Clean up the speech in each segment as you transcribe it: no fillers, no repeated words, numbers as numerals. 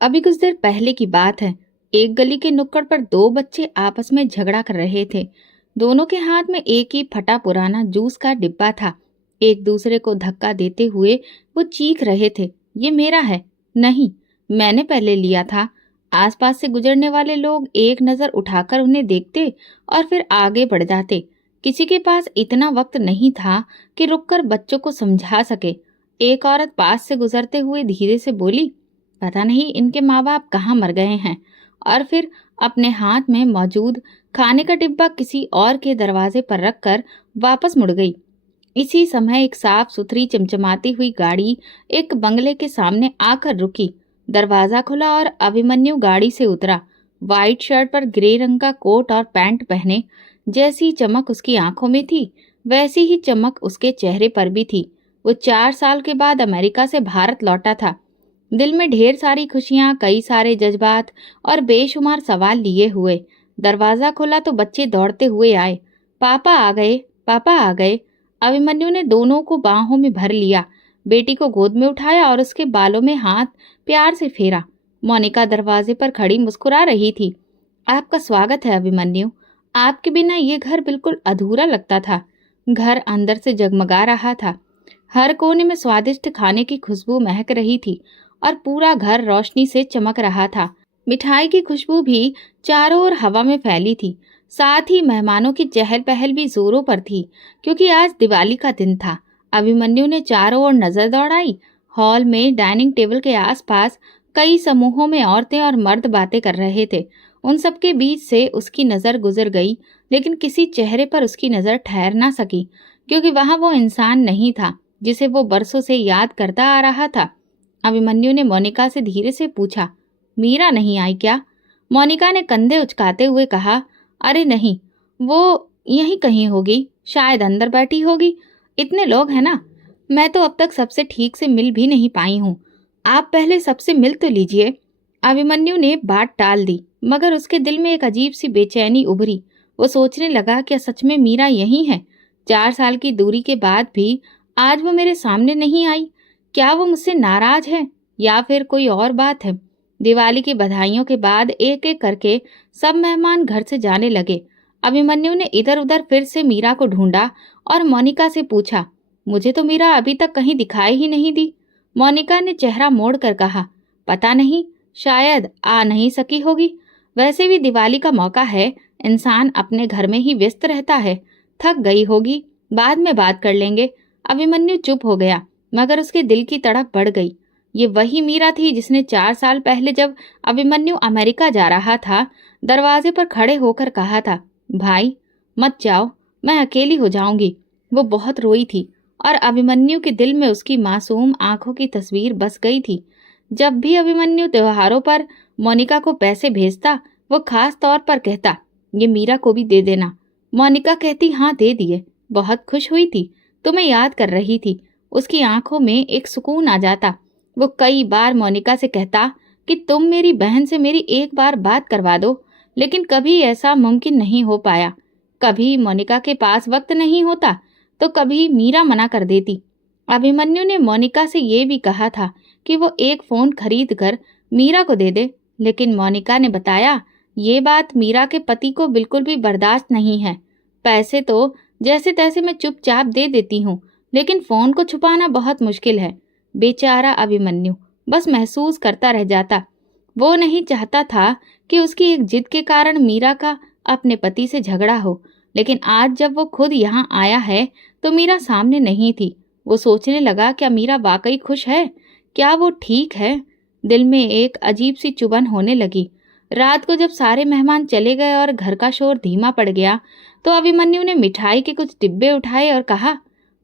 अभी कुछ देर पहले की बात है। एक गली के नुक्कड़ पर दो बच्चे आपस में झगड़ा कर रहे थे। दोनों के हाथ में एक ही फटा पुराना जूस का डिब्बा था। एक दूसरे को धक्का देते हुए वो चीख रहे थे, ये मेरा है। नहीं, मैंने पहले लिया था। आसपास से गुजरने वाले लोग एक नजर उठाकर उन्हें देखते और फिर आगे बढ़ जाते। किसी के पास इतना वक्त नहीं था कि रुककर बच्चों को समझा सके। एक औरत पास से गुजरते हुए धीरे से बोली, पता नहीं इनके माँ बाप कहाँ मर गए हैं। और फिर अपने हाथ में मौजूद खाने का डिब्बा किसी और के दरवाजे पर रखकर वापस मुड़ गई। इसी समय एक साफ सुथरी चमचमाती हुई गाड़ी एक बंगले के सामने आकर रुकी। दरवाजा खुला और अभिमन्यु गाड़ी से उतरा। वाइट शर्ट पर ग्रे रंग का कोट और पैंट पहने। जैसी चमक उसकी आंखों में थी वैसी ही चमक उसके चेहरे पर भी थी। वो 4 साल के बाद अमेरिका से भारत लौटा था। दिल में ढेर सारी खुशियां, कई सारे जज्बात और बेशुमार सवाल लिए हुए। दरवाजा खुला तो बच्चे दौड़ते हुए आए। पापा आ गए, पापा आ गए। अभिमन्यु ने दोनों को बाहों में भर लिया, बेटी को गोद में उठाया और उसके बालों में हाथ प्यार से फेरा। मोनिका दरवाजे पर खड़ी मुस्कुरा रही थी। आपका स्वागत है अभिमन्यु। आपके बिना ये घर बिल्कुल अधूरा लगता था। घर अंदर से जगमगा रहा था। हर कोने में स्वादिष्ट खाने की खुशबू महक रही थी और पूरा घर रोशनी से चमक रहा था। मिठाई की खुशबू भी चारों ओर हवा में फैली थी। साथ ही मेहमानों की चहल पहल भी जोरों पर थी, क्योंकि आज दिवाली का दिन था। अभिमन्यु ने चारों ओर नजर दौड़ाई। हॉल में डाइनिंग टेबल के आसपास कई समूहों में औरतें और मर्द बातें कर रहे थे। उन सबके बीच से उसकी नजर गुजर गई, लेकिन किसी चेहरे पर उसकी नजर ठहर ना सकी, क्योंकि वहां वो इंसान नहीं था जिसे वो बरसों से याद करता आ रहा था। अभिमन्यु ने मोनिका से धीरे से पूछा, मीरा नहीं आई क्या? मोनिका ने कंधे उचकाते हुए कहा, अरे नहीं, वो यहीं कहीं होगी, शायद अंदर बैठी होगी। इतने लोग हैं ना, मैं तो अब तक सबसे ठीक से मिल भी नहीं पाई हूँ। आप पहले सबसे मिल तो लीजिए। अभिमन्यु ने बात टाल दी, मगर उसके दिल में एक अजीब सी बेचैनी उभरी। वो सोचने लगा, क्या सच में मीरा यही है? 4 साल की दूरी के बाद भी आज वो मेरे सामने नहीं आई। क्या वो मुझसे नाराज है या फिर कोई और बात है? दिवाली की बधाइयों के बाद एक एक करके सब मेहमान घर से जाने लगे। अभिमन्यु ने इधर उधर फिर से मीरा को ढूंढा और मोनिका से पूछा, मुझे तो मीरा अभी तक कहीं दिखाई ही नहीं दी। मोनिका ने चेहरा मोड़कर कहा, पता नहीं, शायद आ नहीं सकी होगी। वैसे भी दिवाली का मौका है, इंसान अपने घर में ही व्यस्त रहता है। थक गई होगी, बाद में बात कर लेंगे। अभिमन्यु चुप हो गया, मगर उसके दिल की तड़प बढ़ गई। ये वही मीरा थी जिसने 4 साल पहले, जब अभिमन्यु अमेरिका जा रहा था, दरवाजे पर खड़े होकर कहा था, भाई मत जाओ, मैं अकेली हो जाऊंगी। वो बहुत रोई थी और अभिमन्यु के दिल में उसकी मासूम आंखों की तस्वीर बस गई थी। जब भी अभिमन्यु त्योहारों पर मोनिका को पैसे भेजता, वो खास तौर पर कहता, ये मीरा को भी दे देना। मोनिका कहती, हाँ दे दिए। बहुत खुश हुई थी, तुम्हें याद कर रही थी। उसकी आंखों में एक सुकून आ जाता। वो कई बार मोनिका से कहता कि तुम मेरी बहन से मेरी एक बार बात करवा दो, लेकिन कभी ऐसा मुमकिन नहीं हो पाया। कभी मोनिका के पास वक्त नहीं होता तो कभी मीरा मना कर देती। अभिमन्यु ने मोनिका से ये भी कहा था कि वो एक फोन खरीद कर मीरा को दे दे, लेकिन मोनिका ने बताया, ये बात मीरा के पति को बिल्कुल भी बर्दाश्त नहीं है। पैसे तो जैसे तैसे मैं चुपचाप दे देती हूँ, लेकिन फोन को छुपाना बहुत मुश्किल है। बेचारा अभिमन्यु बस महसूस करता रह जाता। वो नहीं चाहता था कि उसकी एक जिद के कारण मीरा का अपने पति से झगड़ा हो, लेकिन आज जब वो खुद यहाँ आया है तो मीरा सामने नहीं थी। वो सोचने लगा, क्या मीरा वाकई खुश है? क्या वो ठीक है? दिल में एक अजीब सी चुभन होने लगी। रात को जब सारे मेहमान चले गए और घर का शोर धीमा पड़ गया, तो अभिमन्यु ने मिठाई के कुछ डिब्बे उठाए और कहा,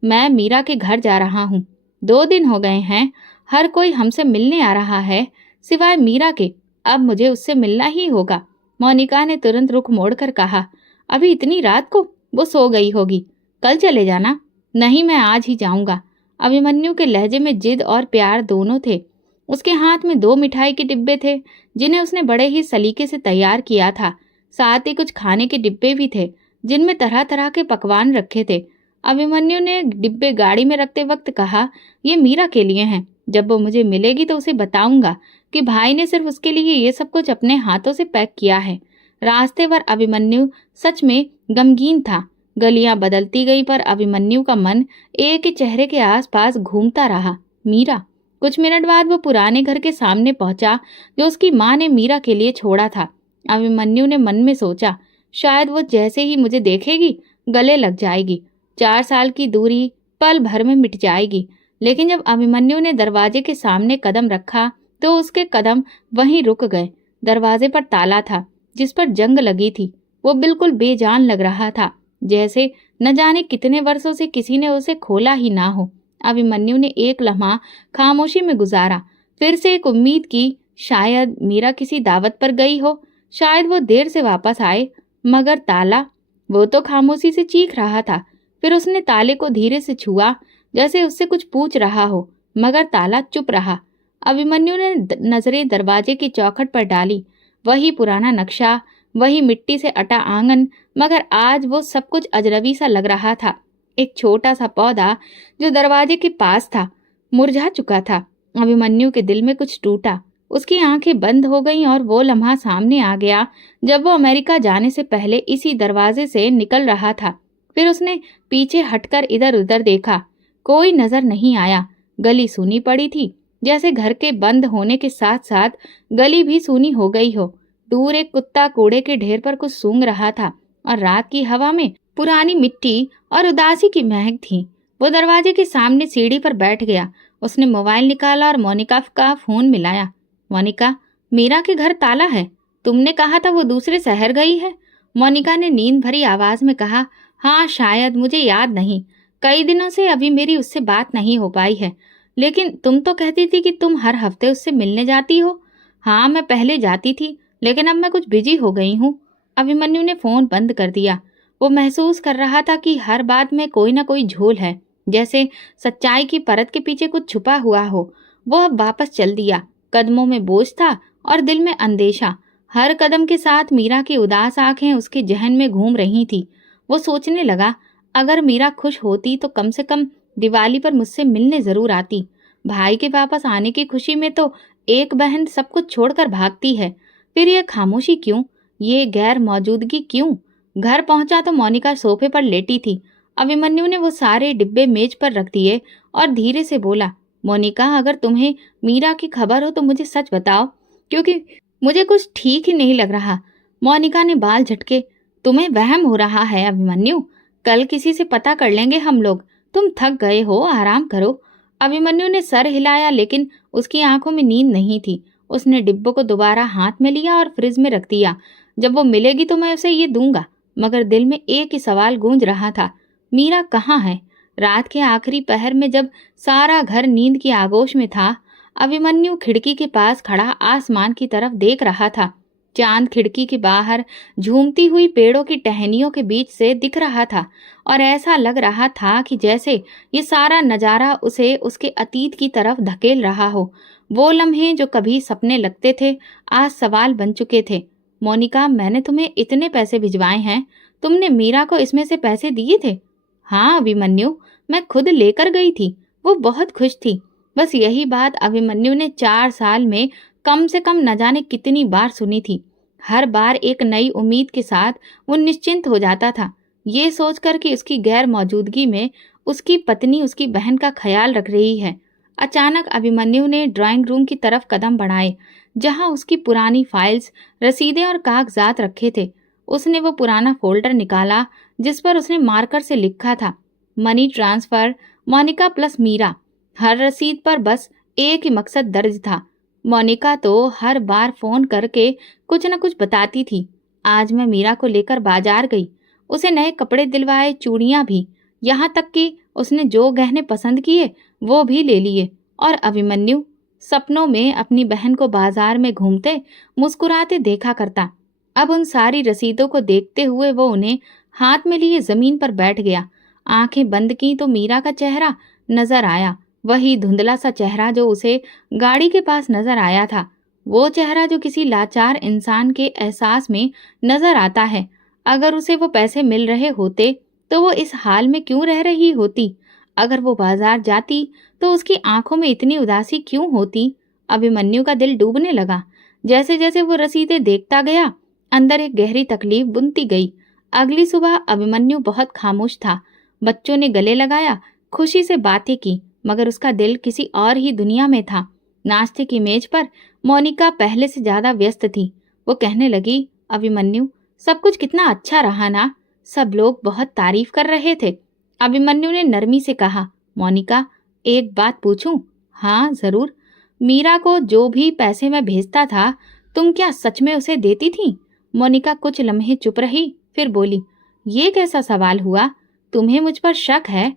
मैं मीरा के घर जा रहा हूँ। 2 दिन हो गए हैं, हर कोई हमसे मिलने आ रहा है सिवाय मीरा के। अब मुझे उससे मिलना ही होगा। मोनिका ने तुरंत रुख मोड़कर कहा, अभी इतनी रात को? वो सो गई होगी, कल चले जाना। नहीं, मैं आज ही जाऊंगा। अभिमन्यु के लहजे में जिद और प्यार दोनों थे। उसके हाथ में 2 मिठाई के डिब्बे थे जिन्हें उसने बड़े ही सलीके से तैयार किया था। साथ ही कुछ खाने के डिब्बे भी थे जिनमें तरह तरह के पकवान रखे थे। अभिमन्यु ने डिब्बे गाड़ी में रखते वक्त कहा, ये मीरा के लिए हैं। जब वो मुझे मिलेगी तो उसे बताऊंगा कि भाई ने सिर्फ उसके लिए ये सब कुछ अपने हाथों से पैक किया है। रास्ते पर अभिमन्यु सच में गमगीन था। गलियां बदलती गई पर अभिमन्यु का मन एक ही चेहरे के आसपास घूमता रहा, मीरा। कुछ मिनट बाद वो पुराने घर के सामने पहुंचा जो उसकी माँ ने मीरा के लिए छोड़ा था। अभिमन्यु ने मन में सोचा, शायद वो जैसे ही मुझे देखेगी गले लग जाएगी। 4 साल की दूरी पल भर में मिट जाएगी। लेकिन जब अभिमन्यु ने दरवाजे के सामने कदम रखा तो उसके कदम वहीं रुक गए। दरवाजे पर ताला था जिस पर जंग लगी थी। वो बिल्कुल बेजान लग रहा था, जैसे न जाने कितने वर्षों से किसी ने उसे खोला ही ना हो। अभिमन्यु ने एक लम्हा खामोशी में गुजारा, फिर से एक उम्मीद की, शायद मीरा किसी दावत पर गई हो, शायद वो देर से वापस आए। मगर ताला, वो तो खामोशी से चीख रहा था। फिर उसने ताले को धीरे से छुआ, जैसे उससे कुछ पूछ रहा हो, मगर ताला चुप रहा। अभिमन्यु ने नजरें दरवाजे की चौखट पर डाली। वही पुराना नक्शा, वही मिट्टी से अटा आंगन, मगर आज वो सब कुछ अजनबी सा लग रहा था। एक छोटा सा पौधा जो दरवाजे के पास था मुरझा चुका था। अभिमन्यु के दिल में कुछ टूटा। उसकी आंखें बंद हो गईं और वो लम्हा सामने आ गया जब वो अमेरिका जाने से पहले इसी दरवाजे से निकल रहा था। फिर उसने पीछे हटकर इधर उधर देखा। कोई नजर नहीं आया। गली सूनी पड़ी थी, जैसे घर के बंद होने के साथ साथ गली भी सूनी हो गई हो। दूर एक कुत्ता कूड़े के ढेर पर कुछ सूंघ रहा था और रात की हवा में पुरानी मिट्टी और उदासी की महक थी। वो दरवाजे के सामने सीढ़ी पर बैठ गया। उसने मोबाइल निकाला और मोनिका का फोन मिलाया। मोनिका, मीरा के घर ताला है। तुमने कहा था वो दूसरे शहर गई है। मोनिका ने नींद भरी आवाज में कहा। हाँ शायद, मुझे याद नहीं। कई दिनों से अभी मेरी उससे बात नहीं हो पाई है। लेकिन तुम तो कहती थी कि तुम हर हफ्ते उससे मिलने जाती हो। हाँ, मैं पहले जाती थी, लेकिन अब मैं कुछ बिजी हो गई हूँ। अभिमन्यु ने फोन बंद कर दिया। वो महसूस कर रहा था कि हर बात में कोई ना कोई झोल है, जैसे सच्चाई की परत के पीछे कुछ छुपा हुआ हो। वो अब वापस चल दिया। कदमों में बोझ था और दिल में अंदेशा। हर कदम के साथ मीरा की उदास आंखें उसके जहन में घूम रही थी। वो सोचने लगा, अगर मीरा खुश होती तो कम से कम दिवाली पर मुझसे मिलने जरूर आती। भाई के वापस आने की खुशी में तो एक बहन सब कुछ छोड़कर भागती है। फिर ये खामोशी क्यों, ये गैर मौजूदगी क्यों? घर पहुंचा तो मोनिका सोफे पर लेटी थी। अभिमन्यु ने वो सारे डिब्बे मेज पर रख दिए और धीरे से बोला, मोनिका, अगर तुम्हें मीरा की खबर हो तो मुझे सच बताओ, क्योंकि मुझे कुछ ठीक ही नहीं लग रहा। मोनिका ने बाल झटके। तुम्हें वहम हो रहा है अभिमन्यु। कल किसी से पता कर लेंगे हम लोग। तुम थक गए हो, आराम करो। अभिमन्यु ने सर हिलाया, लेकिन उसकी आंखों में नींद नहीं थी। उसने डिब्बों को दोबारा हाथ में लिया और फ्रिज में रख दिया। जब वो मिलेगी तो मैं उसे ये दूंगा। मगर दिल में एक ही सवाल गूंज रहा था, मीरा कहाँ है? रात के आखिरी पहर में जब सारा घर नींद की आगोश में था, अभिमन्यु खिड़की के पास खड़ा आसमान की तरफ देख रहा था। चांद खिड़की के बाहर झूमती हुई पेड़ों की टहनियों के बीच से दिख रहा था और ऐसा लग रहा था कि जैसे ये सारा नजारा उसे उसके अतीत की तरफ धकेल रहा हो। वो लम्हे जो कभी सपने लगते थे आज सवाल बन चुके थे। मोनिका, मैंने तुम्हें इतने पैसे भिजवाए हैं, तुमने मीरा को इसमें से पैसे दिए थे? हाँ अभिमन्यु, मैं खुद लेकर गई थी। वो बहुत खुश थी। बस यही बात अभिमन्यु ने 4 साल में कम से कम न जाने कितनी बार सुनी थी। हर बार एक नई उम्मीद के साथ वो निश्चिंत हो जाता था, ये सोचकर कि उसकी गैर मौजूदगी में उसकी पत्नी उसकी बहन का ख्याल रख रही है। अचानक अभिमन्यु ने ड्राइंग रूम की तरफ कदम बढ़ाए, जहां उसकी पुरानी फाइल्स, रसीदें और कागजात रखे थे। उसने वो पुराना फोल्डर निकाला जिस पर उसने मार्कर से लिखा था, money transfer Monica plus Meera. हर रसीद पर बस एक ही मकसद दर्ज था। मोनिका तो हर बार फोन करके कुछ न कुछ बताती थी। आज मैं मीरा को लेकर बाजार गई, उसे नए कपड़े दिलवाए, चूड़ियां भी, यहाँ तक कि उसने जो गहने पसंद किए वो भी ले लिए। और अभिमन्यु सपनों में अपनी बहन को बाजार में घूमते मुस्कुराते देखा करता। अब उन सारी रसीदों को देखते हुए वो उन्हें हाथ में लिए जमीन पर बैठ गया। आंखें बंद की तो मीरा का चेहरा नजर आया, वही धुंधला सा चेहरा जो उसे गाड़ी के पास नजर आया था। वो चेहरा जो किसी लाचार इंसान के एहसास में नजर आता है। अगर उसे वो पैसे मिल रहे होते तो वो इस हाल में क्यों रह रही होती? अगर वो बाजार जाती तो उसकी आंखों में इतनी उदासी क्यों होती? अभिमन्यु का दिल डूबने लगा। जैसे जैसे वो रसीदें देखता गया, अंदर एक गहरी तकलीफ बुनती गई। अगली सुबह अभिमन्यु बहुत खामोश था। बच्चों ने गले लगाया, खुशी से बातें की, मगर उसका दिल किसी और ही दुनिया में था। नाश्ते की मेज पर मोनिका पहले से ज्यादा व्यस्त थी। वो कहने लगी, अभिमन्यु, सब कुछ कितना अच्छा रहा ना। सब लोग बहुत तारीफ कर रहे थे। अभिमन्यु ने नरमी से कहा, मोनिका, एक बात पूछूं? हाँ जरूर। मीरा को जो भी पैसे मैं भेजता था, तुम क्या सच में उसे देती थी? मोनिका कुछ लम्हे चुप रही, फिर बोली, ये कैसा सवाल हुआ? तुम्हें मुझ पर शक है?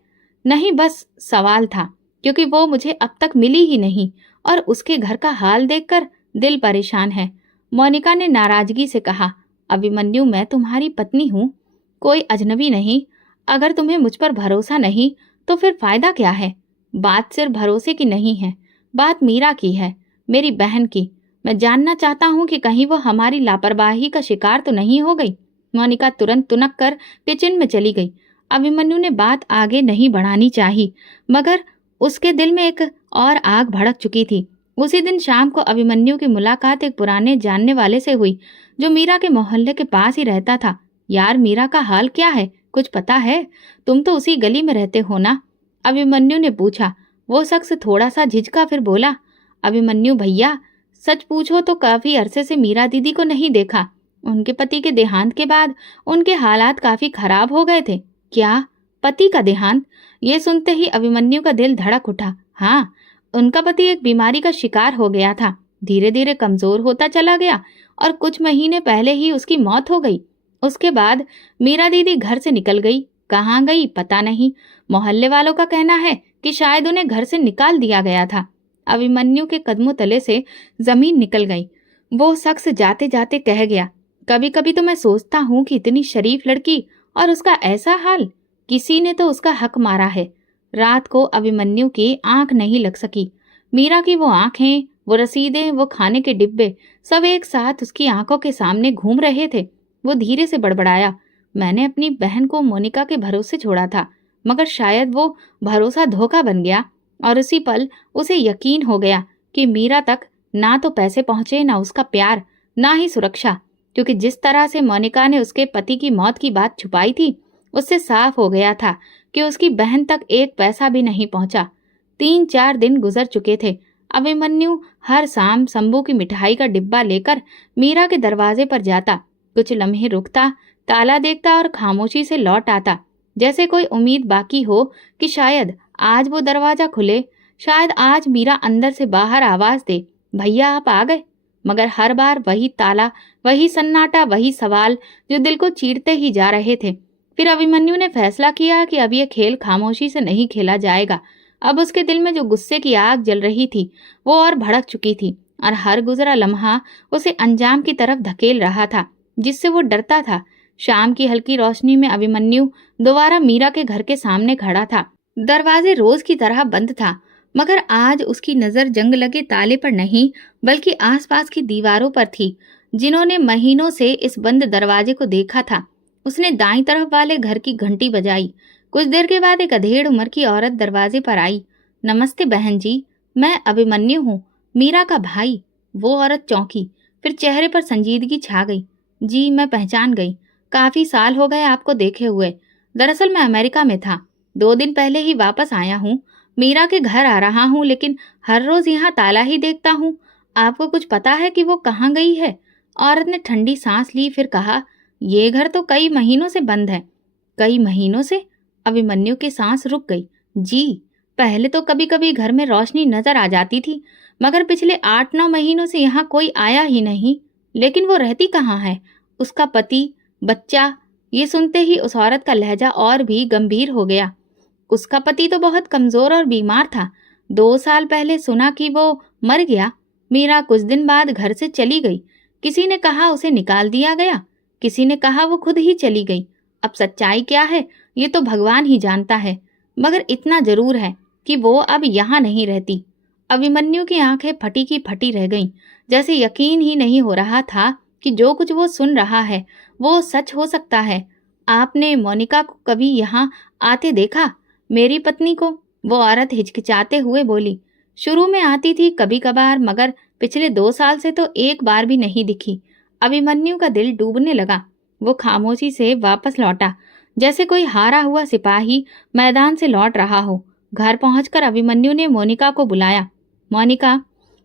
नहीं, बस सवाल था, क्योंकि वो मुझे अब तक मिली ही नहीं और उसके घर का हाल देखकर दिल परेशान है। मोनिका ने नाराजगी से कहा, अभिमन्यु, मैं तुम्हारी पत्नी हूँ, कोई अजनबी नहीं। अगर तुम्हें मुझ पर भरोसा नहीं तो फिर फायदा क्या है? बात सिर्फ भरोसे की नहीं है, बात मीरा की है, मेरी बहन की। मैं जानना चाहता हूँ कि कहीं वो हमारी लापरवाही का शिकार तो नहीं हो गई। मोनिका तुरंत तुनक कर किचन में चली गई। अभिमन्यु ने बात आगे नहीं बढ़ानी चाहिए, मगर उसके दिल में एक और आग भड़क चुकी थी। उसी दिन शाम को अभिमन्यु की मुलाकात एक पुराने जानने वाले से हुई, जो मीरा के मोहल्ले के पास ही रहता था। यार, मीरा का हाल क्या है, कुछ पता है? तुम तो उसी गली में रहते हो ना? अभिमन्यु ने पूछा। वो शख्स थोड़ा सा झिझका, फिर बोला, अभिमन्यु भैया, सच पूछो तो काफी अरसे से मीरा दीदी को नहीं देखा। उनके पति के देहांत के बाद उनके हालात काफी खराब हो गए थे। क्या? पति का देहांत? ये सुनते ही अभिमन्यु का दिल धड़क उठा। हाँ, उनका पति एक बीमारी का शिकार हो गया था। धीरे धीरे कमजोर होता चला गया और कुछ महीने पहले ही उसकी मौत हो गई। उसके बाद मीरा दीदी घर से निकल गई। कहाँ गई पता नहीं। मोहल्ले वालों का कहना है कि शायद उन्हें घर से निकाल दिया गया था। अभिमन्यु के कदमों तले से जमीन निकल गई। वो शख्स जाते जाते कह गया, कभी कभी तो मैं सोचता हूँ कि इतनी शरीफ लड़की और उसका ऐसा हाल। किसी ने तो उसका हक मारा है। रात को अभिमन्यु की आंख नहीं लग सकी। मीरा की वो आंखें, वो रसीदें, वो खाने के डिब्बे, सब एक साथ उसकी आंखों के सामने घूम रहे थे। वो धीरे से बड़बड़ाया, मैंने अपनी बहन को मोनिका के भरोसे छोड़ा था, मगर शायद वो भरोसा धोखा बन गया और उसी पल उसे यकीन हो गया कि मीरा तक ना तो पैसे पहुंचे, ना उसका प्यार, ना ही सुरक्षा। क्योंकि जिस तरह से मोनिका ने उसके पति की मौत की बात छुपाई थी, उससे साफ हो गया था कि उसकी बहन तक एक पैसा भी नहीं पहुंचा। 3-4 दिन गुजर चुके थे। अभिमन्यु हर शाम शंभू की मिठाई का डिब्बा लेकर मीरा के दरवाजे पर जाता, कुछ लम्हे रुकता, ताला देखता और खामोशी से लौट आता, जैसे कोई उम्मीद बाकी हो कि शायद आज वो दरवाजा खुले, शायद आज मीरा अंदर से बाहर आवाज दे, भैया आप आ गए। मगर हर बार वही ताला, वही सन्नाटा, वही सवाल जो दिल को चीरते ही जा रहे थे। फिर अभिमन्यु ने फैसला किया कि अब ये खेल खामोशी से नहीं खेला जाएगा। अब उसके दिल में जो गुस्से की आग जल रही थी, वो और भड़क चुकी थी और हर गुजरा लम्हा उसे अंजाम की तरफ धकेल रहा था, जिससे वो डरता था। शाम की हल्की रोशनी में अभिमन्यु दोबारा मीरा के घर के सामने खड़ा था। दरवाजे रोज की तरह बंद था, मगर आज उसकी नजर जंग लगे ताले पर नहीं, बल्कि आसपास की दीवारों पर थी, जिन्होंने महीनों से इस बंद दरवाजे को देखा था। उसने दाईं तरफ वाले घर की घंटी बजाई। कुछ देर के बाद एक अधेड़ उम्र की औरत दरवाजे पर आई। नमस्ते बहन जी, मैं अभिमन्यु हूँ, मीरा का भाई। वो औरत चौंकी, फिर चेहरे पर संजीदगी छा गई। जी, मैं पहचान गई, काफी साल हो गए आपको देखे हुए। दरअसल मैं अमेरिका में था, 2 दिन पहले ही वापस आया हूँ। मीरा के घर आ रहा हूँ, लेकिन हर रोज यहाँ ताला ही देखता हूँ। आपको कुछ पता है कि वो कहाँ गई है? औरत ने ठंडी सांस ली, फिर कहा, ये घर तो कई महीनों से बंद है। कई महीनों से? अभिमन्यु की सांस रुक गई। जी, पहले तो कभी कभी घर में रोशनी नजर आ जाती थी, मगर पिछले 8-9 महीनों से यहाँ कोई आया ही नहीं। लेकिन वो रहती कहाँ है? उसका पति, बच्चा? ये सुनते ही उस औरत का लहजा और भी गंभीर हो गया। उसका पति तो बहुत कमजोर और बीमार था। 2 साल पहले सुना कि वो मर गया। मीरा कुछ दिन बाद घर से चली गई। किसी ने कहा उसे निकाल दिया गया, किसी ने कहा वो खुद ही चली गई। अब सच्चाई क्या है ये तो भगवान ही जानता है, मगर इतना जरूर है कि वो अब यहाँ नहीं रहती। अभिमन्यु की आंखें फटी की फटी रह गईं, जैसे यकीन ही नहीं हो रहा था कि जो कुछ वो सुन रहा है वो सच हो सकता है। आपने मोनिका को कभी यहाँ आते देखा? मेरी पत्नी को? वो औरत हिचकिचाते हुए बोली। शुरू में आती थी कभी कभार, मगर पिछले 2 साल से तो एक बार भी नहीं दिखी। अभिमन्यु का दिल डूबने लगा। वो खामोशी से वापस लौटा, जैसे कोई हारा हुआ सिपाही मैदान से लौट रहा हो। घर पहुंचकर अभिमन्यु ने मोनिका को बुलाया। मोनिका,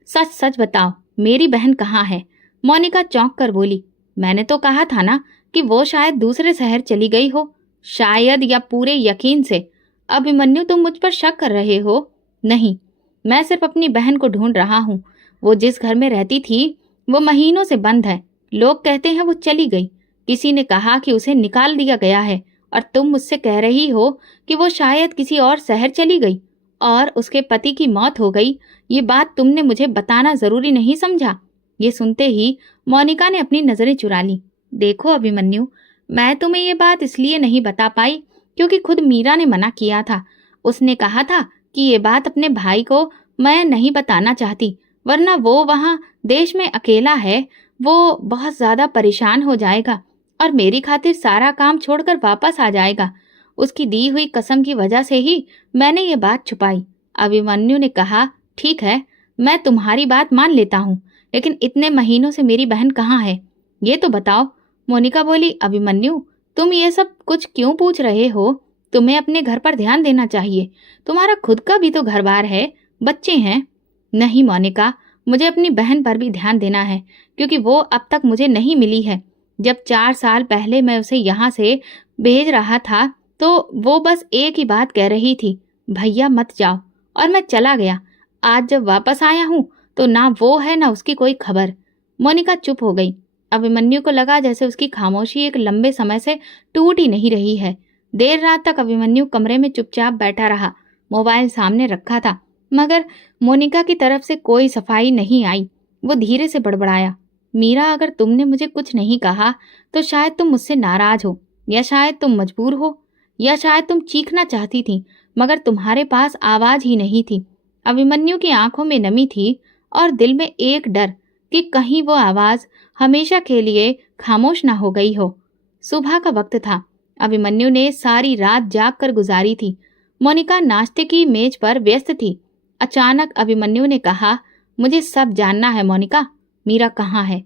सच सच बताओ, मेरी बहन कहाँ है? मोनिका चौंक कर बोली, मैंने तो कहा था ना कि वो शायद दूसरे शहर चली गई हो। शायद या पूरे यकीन से? अभिमन्यु, तुम मुझ पर शक कर रहे हो? नहीं, मैं सिर्फ अपनी बहन को ढूंढ रहा हूँ। वो जिस घर में रहती थी वो महीनों से बंद है। लोग कहते हैं वो चली गई। किसी ने कहा कि उसे निकाल दिया गया है, और तुम मुझसे कह रही हो कि वो शायद किसी और शहर चली गई और उसके पति की मौत हो गई। ये बात तुमने मुझे बताना जरूरी नहीं समझा? ये सुनते ही मोनिका ने अपनी नजरें चुरा ली। देखो अभिमन्यु, मैं तुम्हें ये बात इसलिए नहीं बता पाई क्योंकि खुद मीरा ने मना किया था। उसने कहा था कि ये बात अपने भाई को मैं नहीं बताना चाहती, वरना वो वहाँ देश में अकेला है, वो बहुत ज्यादा परेशान हो जाएगा और मेरी खातिर सारा काम छोड़कर वापस आ जाएगा। उसकी दी हुई कसम की वजह से ही मैंने ये बात छुपाई। अभिमन्यु ने कहा, ठीक है, मैं तुम्हारी बात मान लेता हूँ, लेकिन इतने महीनों से मेरी बहन कहाँ है ये तो बताओ। मोनिका बोली, अभिमन्यु, तुम ये सब कुछ क्यों पूछ रहे हो? तुम्हें अपने घर पर ध्यान देना चाहिए। तुम्हारा खुद का भी तो घर बार है, बच्चे हैं। नहीं मोनिका, मुझे अपनी बहन पर भी ध्यान देना है, क्योंकि वो अब तक मुझे नहीं मिली है। जब 4 साल पहले मैं उसे यहाँ से भेज रहा था तो वो बस एक ही बात कह रही थी, भैया मत जाओ, और मैं चला गया। आज जब वापस आया हूँ तो ना वो है ना उसकी कोई खबर। मोनिका चुप हो गई। अभिमन्यु को लगा जैसे उसकी खामोशी एक लंबे समय से टूट ही नहीं रही है। देर रात तक अभिमन्यु कमरे में चुपचाप बैठा रहा। मोबाइल सामने रखा था, मगर मोनिका की तरफ से कोई सफाई नहीं आई। वो धीरे से बड़बड़ाया, मीरा, अगर तुमने मुझे कुछ नहीं कहा तो शायद तुम मुझसे नाराज हो, या शायद तुम मजबूर हो, या शायद तुम चीखना चाहती थी मगर तुम्हारे पास आवाज ही नहीं थी। अभिमन्यु की आंखों में नमी थी और दिल में एक डर कि कहीं वो आवाज हमेशा के लिए खामोश ना हो गई हो। सुबह का वक्त था। अभिमन्यु ने सारी रात जाग कर गुजारी थी। मोनिका नाश्ते की मेज पर व्यस्त थी। अचानक अभिमन्यु ने कहा, मुझे सब जानना है मोनिका, मीरा कहाँ है?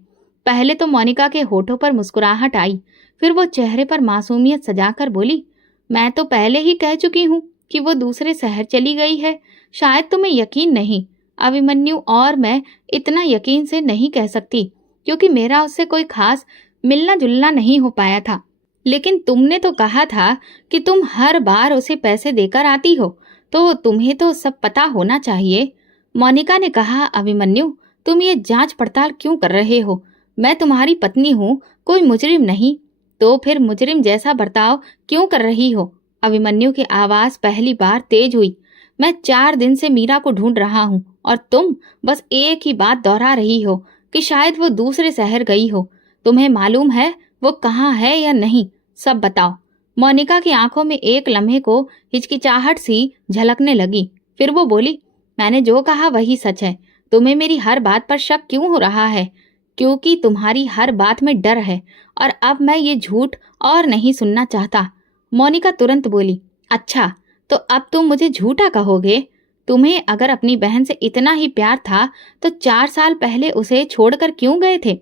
पहले तो मोनिका के होठों पर मुस्कुराहट आई, फिर वो चेहरे पर मासूमियत सजाकर बोली, मैं तो पहले ही कह चुकी हूँ कि वो दूसरे शहर चली गई है। शायद तुम्हें यकीन नहीं अभिमन्यु, और मैं इतना यकीन से नहीं कह सकती क्योंकि मेरा उससे कोई खास मिलना जुलना नहीं हो पाया था। लेकिन तुमने तो कहा था कि तुम हर बार उसे पैसे देकर आती हो, तो तुम्हें तो सब पता होना चाहिए। मोनिका ने कहा, अभिमन्यु, तुम ये जांच पड़ताल क्यों कर रहे हो? मैं तुम्हारी पत्नी हूँ, कोई मुजरिम नहीं। तो फिर मुजरिम जैसा बर्ताव क्यों कर रही हो? अभिमन्यु की आवाज पहली बार तेज हुई। मैं 4 दिन से मीरा को ढूंढ रहा हूँ और तुम बस एक ही बात दोहरा रही हो कि शायद वो दूसरे शहर गई हो। तुम्हें मालूम है वो कहाँ है या नहीं? सब बताओ। मोनिका की आंखों में एक लम्हे को हिचकिचाहट सी झलकने लगी। फिर वो बोली, मैंने जो कहा वही सच है। तुम्हें मेरी हर बात पर शक क्यों हो रहा है? क्योंकि तुम्हारी हर बात में डर है, और अब मैं ये झूठ और नहीं सुनना चाहता। मोनिका तुरंत बोली, अच्छा, तो अब तुम मुझे झूठा कहोगे? तुम्हें अगर अपनी बहन से इतना ही प्यार था तो 4 साल पहले उसे छोड़कर क्यों गए थे?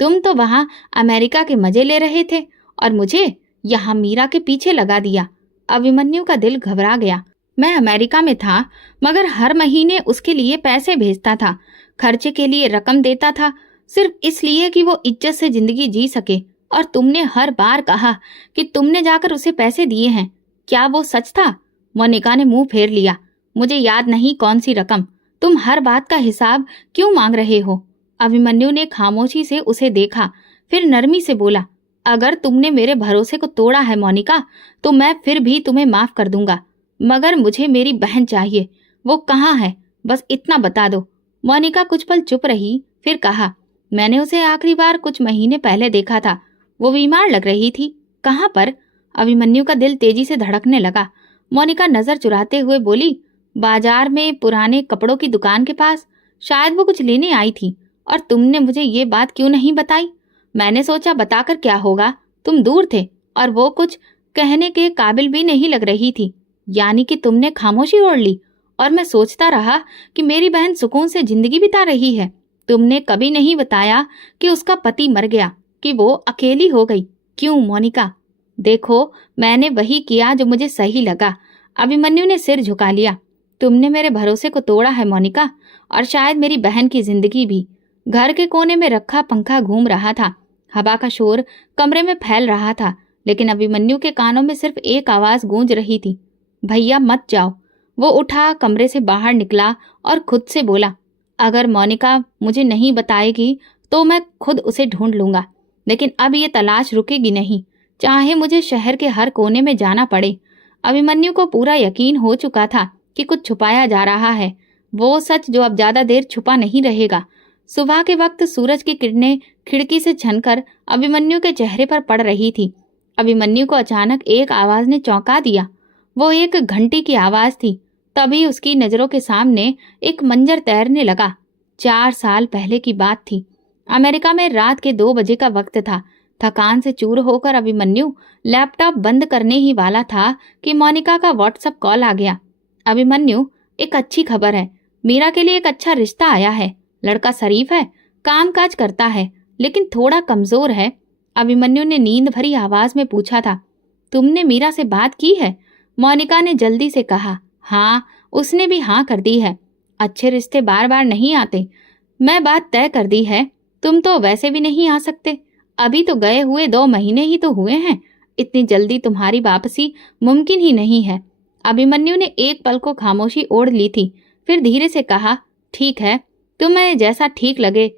तुम तो वहां अमेरिका के मजे ले रहे थे और मुझे यहाँ मीरा के पीछे लगा दिया। अभिमन्यु का दिल घबरा गया। मैं अमेरिका में था, मगर हर महीने उसके लिए पैसे भेजता था, खर्चे के लिए रकम देता था, सिर्फ इसलिए कि वो इज्जत से जिंदगी जी सके। और तुमने हर बार कहा कि तुमने जाकर उसे पैसे दिए हैं। क्या वो सच था? मोनिका ने मुंह फेर लिया। मुझे याद नहीं कौन सी रकम। तुम हर बात का हिसाब क्यों मांग रहे हो? अभिमन्यु ने खामोशी से उसे देखा, फिर नरमी से बोला, अगर तुमने मेरे भरोसे को तोड़ा है मोनिका, तो मैं फिर भी तुम्हें माफ कर दूंगा, मगर मुझे मेरी बहन चाहिए। वो कहाँ है? बस इतना बता दो। मोनिका कुछ पल चुप रही, फिर कहा, मैंने उसे आखिरी बार कुछ महीने पहले देखा था। वो बीमार लग रही थी। कहाँ पर? अभिमन्यु का दिल तेजी से धड़कने लगा। मोनिका नजर चुराते हुए बोली, बाजार में पुराने कपड़ों की दुकान के पास। शायद वो कुछ लेने आई थी, और तुमने मुझे ये बात क्यों नहीं बताई? मैंने सोचा बताकर क्या होगा, तुम दूर थे और वो कुछ कहने के काबिल भी नहीं लग रही थी। यानी कि तुमने खामोशी ओढ़ ली और मैं सोचता रहा कि मेरी बहन सुकून से जिंदगी बिता रही है। तुमने कभी नहीं बताया कि उसका पति मर गया, कि वो अकेली हो गई। क्यों मोनिका? देखो, मैंने वही किया जो मुझे सही लगा। अभिमन्यु ने सिर झुका लिया। तुमने मेरे भरोसे को तोड़ा है मोनिका, और शायद मेरी बहन की जिंदगी भी। घर के कोने में रखा पंखा घूम रहा था। हवा का शोर कमरे में फैल रहा था, लेकिन अभिमन्यु के कानों में सिर्फ एक आवाज गूंज रही थी, भैया मत जाओ। वो उठा, कमरे से बाहर निकला और खुद से बोला, अगर मोनिका मुझे नहीं बताएगी तो मैं खुद उसे ढूंढ लूंगा, लेकिन अब ये तलाश रुकेगी नहीं, चाहे मुझे शहर के हर कोने में जाना पड़े। अभिमन्यु को पूरा यकीन हो चुका था कि कुछ छुपाया जा रहा है, वो सच जो अब ज्यादा देर छुपा नहीं रहेगा। सुबह के वक्त सूरज की किरणें खिड़की से छनकर अभिमन्यु के चेहरे पर पड़ रही थी। अभिमन्यु को अचानक एक आवाज ने चौंका दिया। वो एक घंटी की आवाज थी। तभी उसकी नजरों के सामने एक मंजर तैरने लगा। 4 साल पहले की बात थी। अमेरिका में रात के 2 बजे का वक्त था। थकान से चूर होकर अभिमन्यु लैपटॉप बंद करने ही वाला था कि मोनिका का व्हाट्सएप कॉल आ गया। अभिमन्यु, एक अच्छी खबर है, मीरा के लिए एक अच्छा रिश्ता आया है। लड़का शरीफ है, कामकाज करता है, लेकिन थोड़ा कमजोर है। अभिमन्यु ने नींद भरी आवाज में पूछा था, तुमने मीरा से बात की है? मोनिका ने जल्दी से कहा, हाँ, उसने भी हाँ कर दी है। अच्छे रिश्ते बार बार नहीं आते। मैं बात तय कर दी है। तुम तो वैसे भी नहीं आ सकते। अभी तो गए हुए 2 महीने ही तो हुए हैं। इतनी जल्दी तुम्हारी वापसी मुमकिन ही नहीं है। अभिमन्यु ने एक पल को खामोशी ओढ़ ली थी, फिर धीरे से कहा, ठीक है, तुम्हें जैसा ठीक लगे।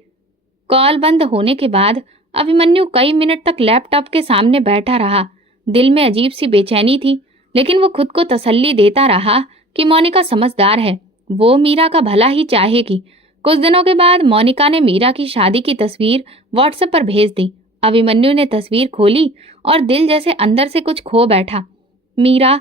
कॉल बंद होने के बाद अभिमन्यु कई मिनट तक लैपटॉप के सामने बैठा रहा। दिल में अजीब सी बेचैनी थी, लेकिन वो खुद को तसल्ली देता रहा कि मोनिका समझदार है, वो मीरा का भला ही चाहेगी। कुछ दिनों के बाद मोनिका ने मीरा की शादी की तस्वीर व्हाट्सएप पर भेज दी। अभिमन्यु ने तस्वीर खोली और दिल जैसे अंदर से कुछ खो बैठा। मीरा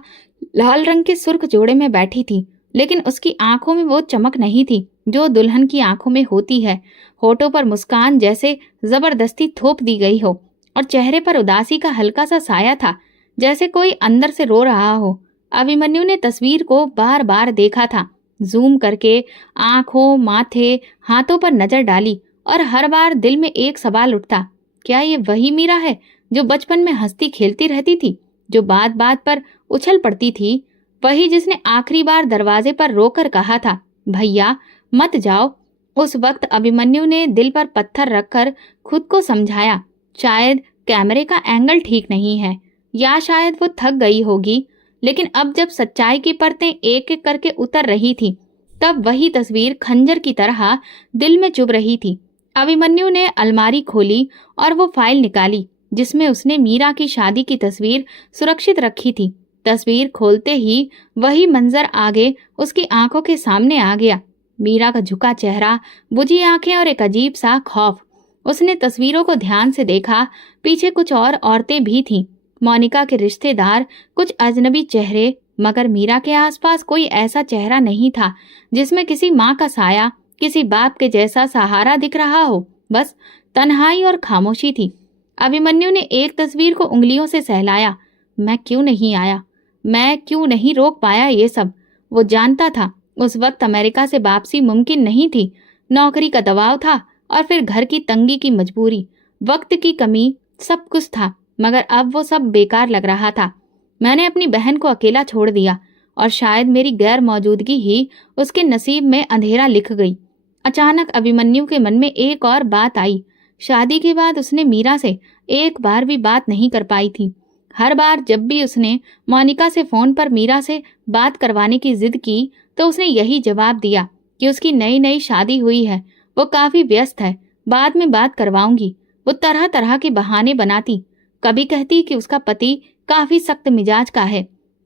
लाल रंग के सुर्ख जोड़े में बैठी थी, लेकिन उसकी आंखों में वो चमक नहीं थी जो दुल्हन की आंखों में होती है। होठों पर मुस्कान जैसे जबरदस्ती थोप दी गई हो, और चेहरे पर उदासी का हल्का सा साया था, जैसे कोई अंदर से रो रहा हो। अभिमन्यु ने तस्वीर को बार बार देखा था, जूम करके आंखों, माथे, हाथों पर नजर डाली, और हर बार दिल में एक सवाल उठता, क्या ये वही मीरा है जो बचपन में हंसती खेलती रहती थी, जो बात बात पर उछल पड़ती थी, वही जिसने आखिरी बार दरवाजे पर रोकर कहा था, भैया मत जाओ। उस वक्त अभिमन्यु ने दिल पर पत्थर रखकर खुद को समझाया, शायद कैमरे का एंगल ठीक नहीं है, या शायद वो थक गई होगी। लेकिन अब जब सच्चाई की परतें एक एक करके उतर रही थी, तब वही तस्वीर खंजर की तरह दिल में चुभ रही थी। अभिमन्यु ने अलमारी खोली और वो फाइल निकाली जिसमें उसने मीरा की शादी की तस्वीर सुरक्षित रखी थी। तस्वीर खोलते ही वही मंजर आगे उसकी आंखों के सामने आ गया। मीरा का झुका चेहरा, बुझी आंखें और एक अजीब सा खौफ। उसने तस्वीरों को ध्यान से देखा। पीछे कुछ और औरतें भी थीं, मोनिका के रिश्तेदार, कुछ अजनबी चेहरे, मगर मीरा के आसपास कोई ऐसा चेहरा नहीं था जिसमें किसी माँ का साया, किसी बाप के जैसा सहारा दिख रहा हो। बस तन्हाई और खामोशी थी। अभिमन्यु ने एक तस्वीर को उंगलियों से सहलाया। मैं क्यों नहीं आया? मैं क्यों नहीं रोक पाया ये सब? वो जानता था उस वक्त अमेरिका से वापसी मुमकिन नहीं थी। नौकरी का दबाव था, और फिर घर की तंगी की मजबूरी, वक्त की कमी, सब कुछ था, मगर अब वो सब बेकार लग रहा था। मैंने अपनी बहन को अकेला छोड़ दिया, और शायद मेरी गैर मौजूदगी ही उसके नसीब में अंधेरा लिख गई। अचानक अभिमन्यु के मन में एक और बात आई। शादी के बाद उसने मीरा से एक बार भी बात नहीं कर पाई थी। हर बार जब भी उसने मोनिका से फोन पर मीरा से बात करवाने की जिद की, तो उसने यही जवाब दिया कि उसकी नई नई शादी हुई है, वो काफी व्यस्त है, बाद में बात करवाऊंगी। वो तरह तरह के बहाने बनाती। कभी कहती कि उसका पति काफी सख्त मिजाज का है,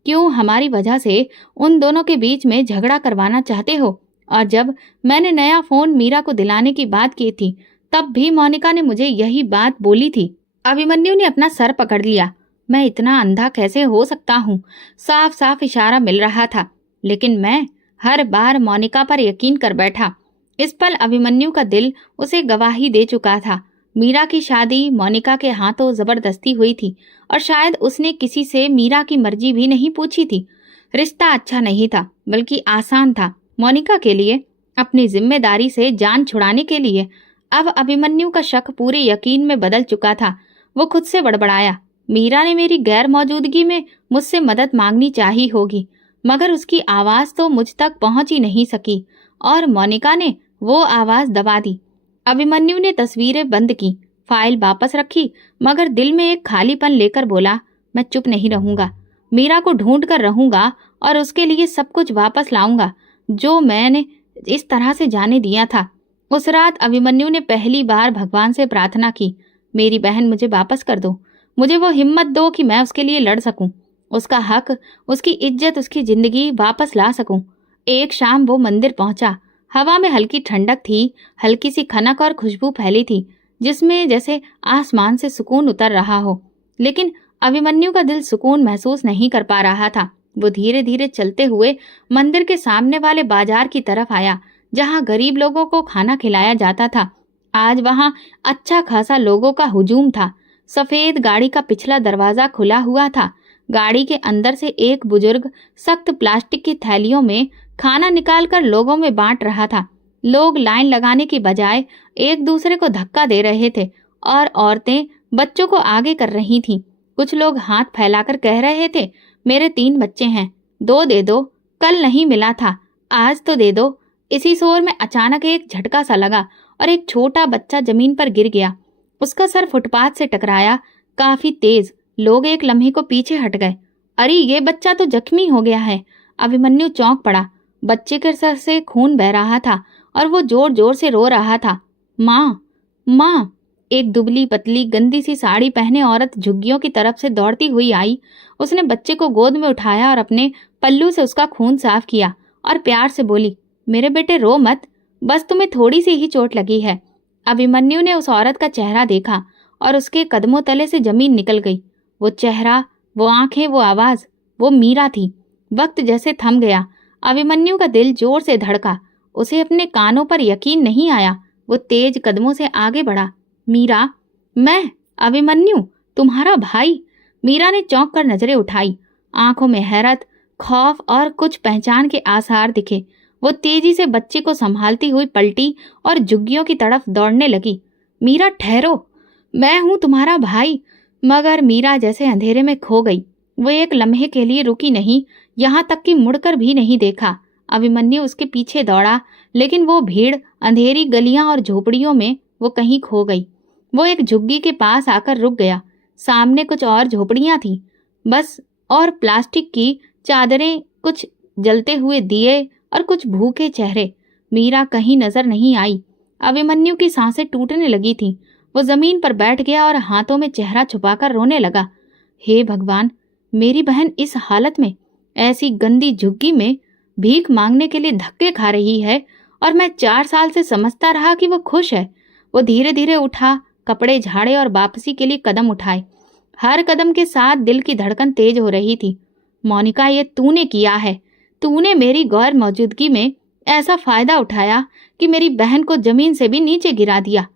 क्यों हमारी वजह से उन दोनों के बीच में झगड़ा करवाना चाहते हो। और जब मैंने नया फोन मीरा को दिलाने की बात की थी, तब भी मोनिका ने मुझे यही बात बोली थी। अभिमन्यु ने अपना सर पकड़ लिया। मैं इतना अंधा कैसे हो सकता हूँ? साफ साफ इशारा मिल रहा था, लेकिन मैं हर बार मोनिका पर यकीन कर बैठा। इस पल अभिमन्यु का दिल उसे गवाही दे चुका था। मीरा की शादी मोनिका के हाथों जबरदस्ती हुई थी, और शायद उसने किसी से मीरा की मर्जी भी नहीं पूछी थी। रिश्ता अच्छा नहीं था, बल्कि आसान था मोनिका के लिए, अपनी जिम्मेदारी से जान छुड़ाने के लिए। अब अभिमन्यु का शक पूरे यकीन में बदल चुका था। वो खुद से बड़बड़ाया, मीरा ने मेरी गैर मौजूदगी में मुझसे मदद मांगनी चाहिए होगी, मगर उसकी आवाज तो मुझ तक पहुंच ही नहीं सकी और मोनिका ने वो आवाज दबा दी। अभिमन्यु ने तस्वीरें बंद की, फाइल वापस रखी, मगर दिल में एक खालीपन लेकर बोला, मैं चुप नहीं रहूंगा। मीरा को ढूंढ कर रहूंगा और उसके लिए सब कुछ वापस लाऊंगा जो मैंने इस तरह से जाने दिया था। उस रात अभिमन्यु ने पहली बार भगवान से प्रार्थना की, मेरी बहन मुझे वापस कर दो, मुझे वो हिम्मत दो कि मैं उसके लिए लड़ सकूं, उसका हक, उसकी इज्जत, उसकी जिंदगी वापस ला सकूं। एक शाम वो मंदिर पहुंचा। हवा में हल्की ठंडक थी, हल्की सी खनक और खुशबू फैली थी, जिसमें जैसे आसमान से सुकून उतर रहा हो। लेकिन अभिमन्यु का दिल सुकून महसूस नहीं कर पा रहा था। वो धीरे धीरे चलते हुए मंदिर के सामने वाले बाजार की तरफ आया, जहां गरीब लोगों को खाना खिलाया जाता था। आज वहां अच्छा खासा लोगों का हुजूम था। सफेद गाड़ी का पिछला दरवाजा खुला हुआ था। गाड़ी के अंदर से एक बुजुर्ग सख्त प्लास्टिक की थैलियों में खाना निकालकर लोगों में बांट रहा था। लोग लाइन लगाने की बजाय एक दूसरे को धक्का दे रहे थे और औरतें बच्चों को आगे कर रही थीं। कुछ लोग हाथ फैलाकर कह रहे थे, मेरे 3 बच्चे हैं, 2 दे दो, कल नहीं मिला था, आज तो दे दो। इसी शोर में अचानक एक झटका सा लगा और एक छोटा बच्चा जमीन पर गिर गया। उसका सर फुटपाथ से टकराया, काफी तेज। लोग एक लम्हे को पीछे हट गए। अरे ये बच्चा तो जख्मी हो गया है। अभिमन्यु चौंक पड़ा। बच्चे के सर से खून बह रहा था और वो जोर जोर से रो रहा था। माँ, माँ। एक दुबली पतली गंदी सी साड़ी पहने औरत झुग्गियों की तरफ से दौड़ती हुई आई। उसने बच्चे को गोद में उठाया और अपने पल्लू से उसका खून साफ किया और प्यार से बोली, मेरे बेटे रो मत, बस तुम्हें थोड़ी सी ही चोट लगी है। अभिमन्यु ने उस औरत का चेहरा देखा और उसके कदमों तले से जमीन निकल गई। वो चेहरा, वो आंखें, वो आवाज, वो मीरा थी। वक्त जैसे थम गया। अभिमन्यु का दिल जोर से धड़का। उसे अपने कानों पर यकीन नहीं आया। वो तेज कदमों से आगे बढ़ा। मीरा, मैं अभिमन्यु, तुम्हारा भाई। मीरा ने चौंक कर नजरें उठाई। आंखों में हैरत, खौफ और कुछ पहचान के आसार दिखे। वो तेजी से बच्चे को संभालती हुई पलटी और झुग्गियों की तरफ दौड़ने लगी। मीरा, ठहरो, मैं हूं तुम्हारा भाई। मगर मीरा जैसे अंधेरे में खो गई। वो एक लम्हे के लिए रुकी नहीं, यहाँ तक कि मुड़कर भी नहीं देखा। अभिमन्यु उसके पीछे दौड़ा, लेकिन वो भीड़, अंधेरी गलियां और झोपड़ियों में वो कहीं खो गई। वो एक झुग्गी के पास आकर रुक गया। सामने कुछ और झोपड़ियां थीं, बस, और प्लास्टिक की चादरें, कुछ जलते हुए दिए और कुछ भूखे चेहरे। मीरा कहीं नजर नहीं आई। अभिमन्यु की सांसें टूटने लगी थीं। वो जमीन पर बैठ गया और हाथों में चेहरा छुपाकर रोने लगा। हे भगवान, मेरी बहन इस हालत में, ऐसी गंदी झुग्गी में भीख मांगने के लिए धक्के खा रही है और मैं 4 साल से समझता रहा कि वो खुश है। वो धीरे धीरे उठा, कपड़े झाड़े और वापसी के लिए कदम उठाए। हर कदम के साथ दिल की धड़कन तेज हो रही थी। मोनिका, ये तूने किया है। तूने मेरी गैर मौजूदगी में ऐसा फायदा उठाया कि मेरी बहन को जमीन से भी नीचे गिरा दिया।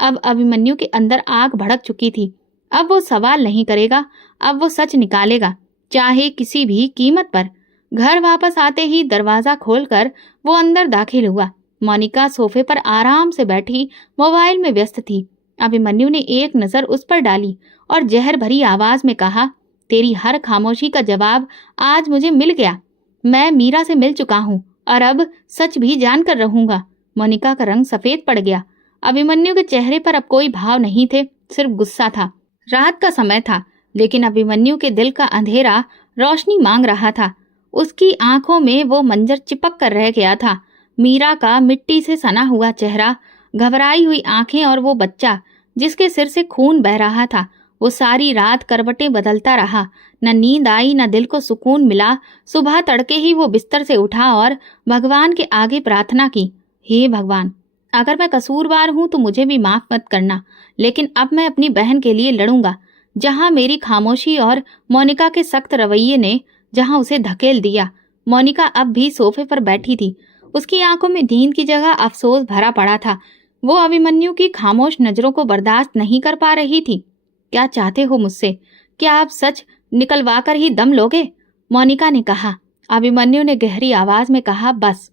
अब अभिमन्यु के अंदर आग भड़क चुकी थी। अब वो सवाल नहीं करेगा, अब वो सच निकालेगा, चाहे किसी भी कीमत पर। घर वापस आते ही दरवाजा खोलकर वो अंदर दाखिल हुआ। मोनिका सोफे पर आराम से बैठी मोबाइल में व्यस्त थी। अभिमन्यु ने एक नजर उस पर डाली और जहर भरी आवाज में कहा, तेरी हर खामोशी का जवाब आज मुझे मिल गया। मैं मीरा से मिल चुका हूँ और अब सच भी जानकर रहूंगा। मोनिका का रंग सफेद पड़ गया। अभिमन्यु के चेहरे पर अब कोई भाव नहीं थे, सिर्फ गुस्सा था। रात का समय था, लेकिन अभिमन्यु के दिल का अंधेरा रोशनी मांग रहा था। उसकी आंखों में वो मंजर चिपक कर रह गया था। मीरा का मिट्टी से सना हुआ चेहरा, घबराई हुई आंखें और वो बच्चा जिसके सिर से खून बह रहा था। वो सारी रात करवटें बदलता रहा। न नींद आई, न दिल को सुकून मिला। सुबह तड़के ही वो बिस्तर से उठा और भगवान के आगे प्रार्थना की, हे भगवान, अगर मैं कसूरवार हूं तो मुझे भी माफ मत करना, लेकिन अब मैं अपनी बहन के लिए लड़ूंगा। जहां मेरी खामोशी और मोनिका के सख्त रवैये ने जहां उसे धकेल दिया। मोनिका अब भी सोफे पर बैठी थी। उसकी आंखों में नींद की जगह अफसोस भरा पड़ा था। वो अभिमन्यु की खामोश नजरों को बर्दाश्त नहीं कर पा रही थी। क्या चाहते हो मुझसे? क्या आप सच निकलवा कर ही दम लोगे? मोनिका ने कहा। अभिमन्यु ने गहरी आवाज में कहा, बस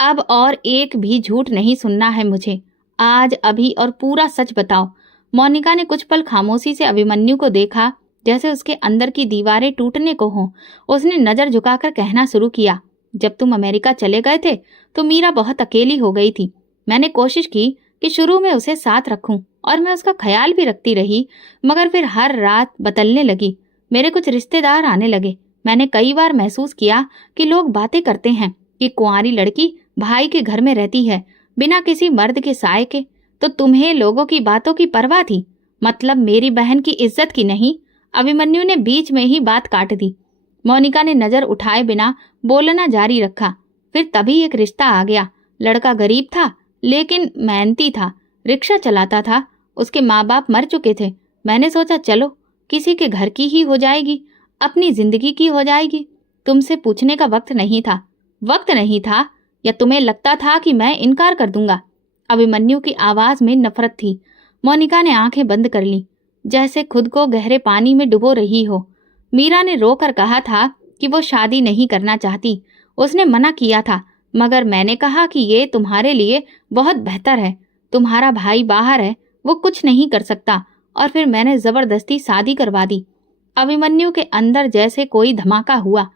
अब और एक भी झूठ नहीं सुनना है मुझे। आज, अभी और पूरा सच बताओ। मोनिका ने कुछ पल खामोशी से अभिमन्यु को देखा, जैसे उसके अंदर की दीवारें टूटने को हों। उसने नजर झुकाकर कहना शुरू किया, जब तुम अमेरिका चले गए थे तो मीरा बहुत अकेली हो गई थी। मैंने कोशिश की कि शुरू में उसे साथ रखूं और मैं उसका ख्याल भी रखती रही, मगर फिर हर रात बदलने लगी। मेरे कुछ रिश्तेदार आने लगे। मैंने कई बार महसूस किया कि लोग बातें करते हैं कि कुंवारी लड़की भाई के घर में रहती है बिना किसी मर्द के साए के। तो तुम्हें लोगों की बातों की परवाह थी, मतलब मेरी बहन की इज्जत की नहीं। अभिमन्यु ने बीच में ही बात काट दी। मोनिका ने नजर उठाए बिना बोलना जारी रखा। फिर तभी एक रिश्ता आ गया। लड़का गरीब था लेकिन मेहनती था, रिक्शा चलाता था। उसके माँ बाप मर चुके थे। मैंने सोचा चलो किसी के घर की ही हो जाएगी, अपनी जिंदगी की हो जाएगी। तुमसे पूछने का वक्त नहीं था। वक्त नहीं था, या तुम्हें लगता था कि मैं इनकार कर दूंगा? अभिमन्यु की आवाज में नफरत थी। मोनिका ने आंखें बंद कर ली, जैसे खुद को गहरे पानी में डुबो रही हो। मीरा ने रोकर कहा था कि वो शादी नहीं करना चाहती। उसने मना किया था, मगर मैंने कहा कि ये तुम्हारे लिए बहुत बेहतर है। तुम्हारा भाई बाहर है, वो कुछ नहीं कर सकता, और फिर मैंने जबरदस्ती शादी करवा दी। अभिमन्यु के अंदर जैसे कोई धमाका हुआ।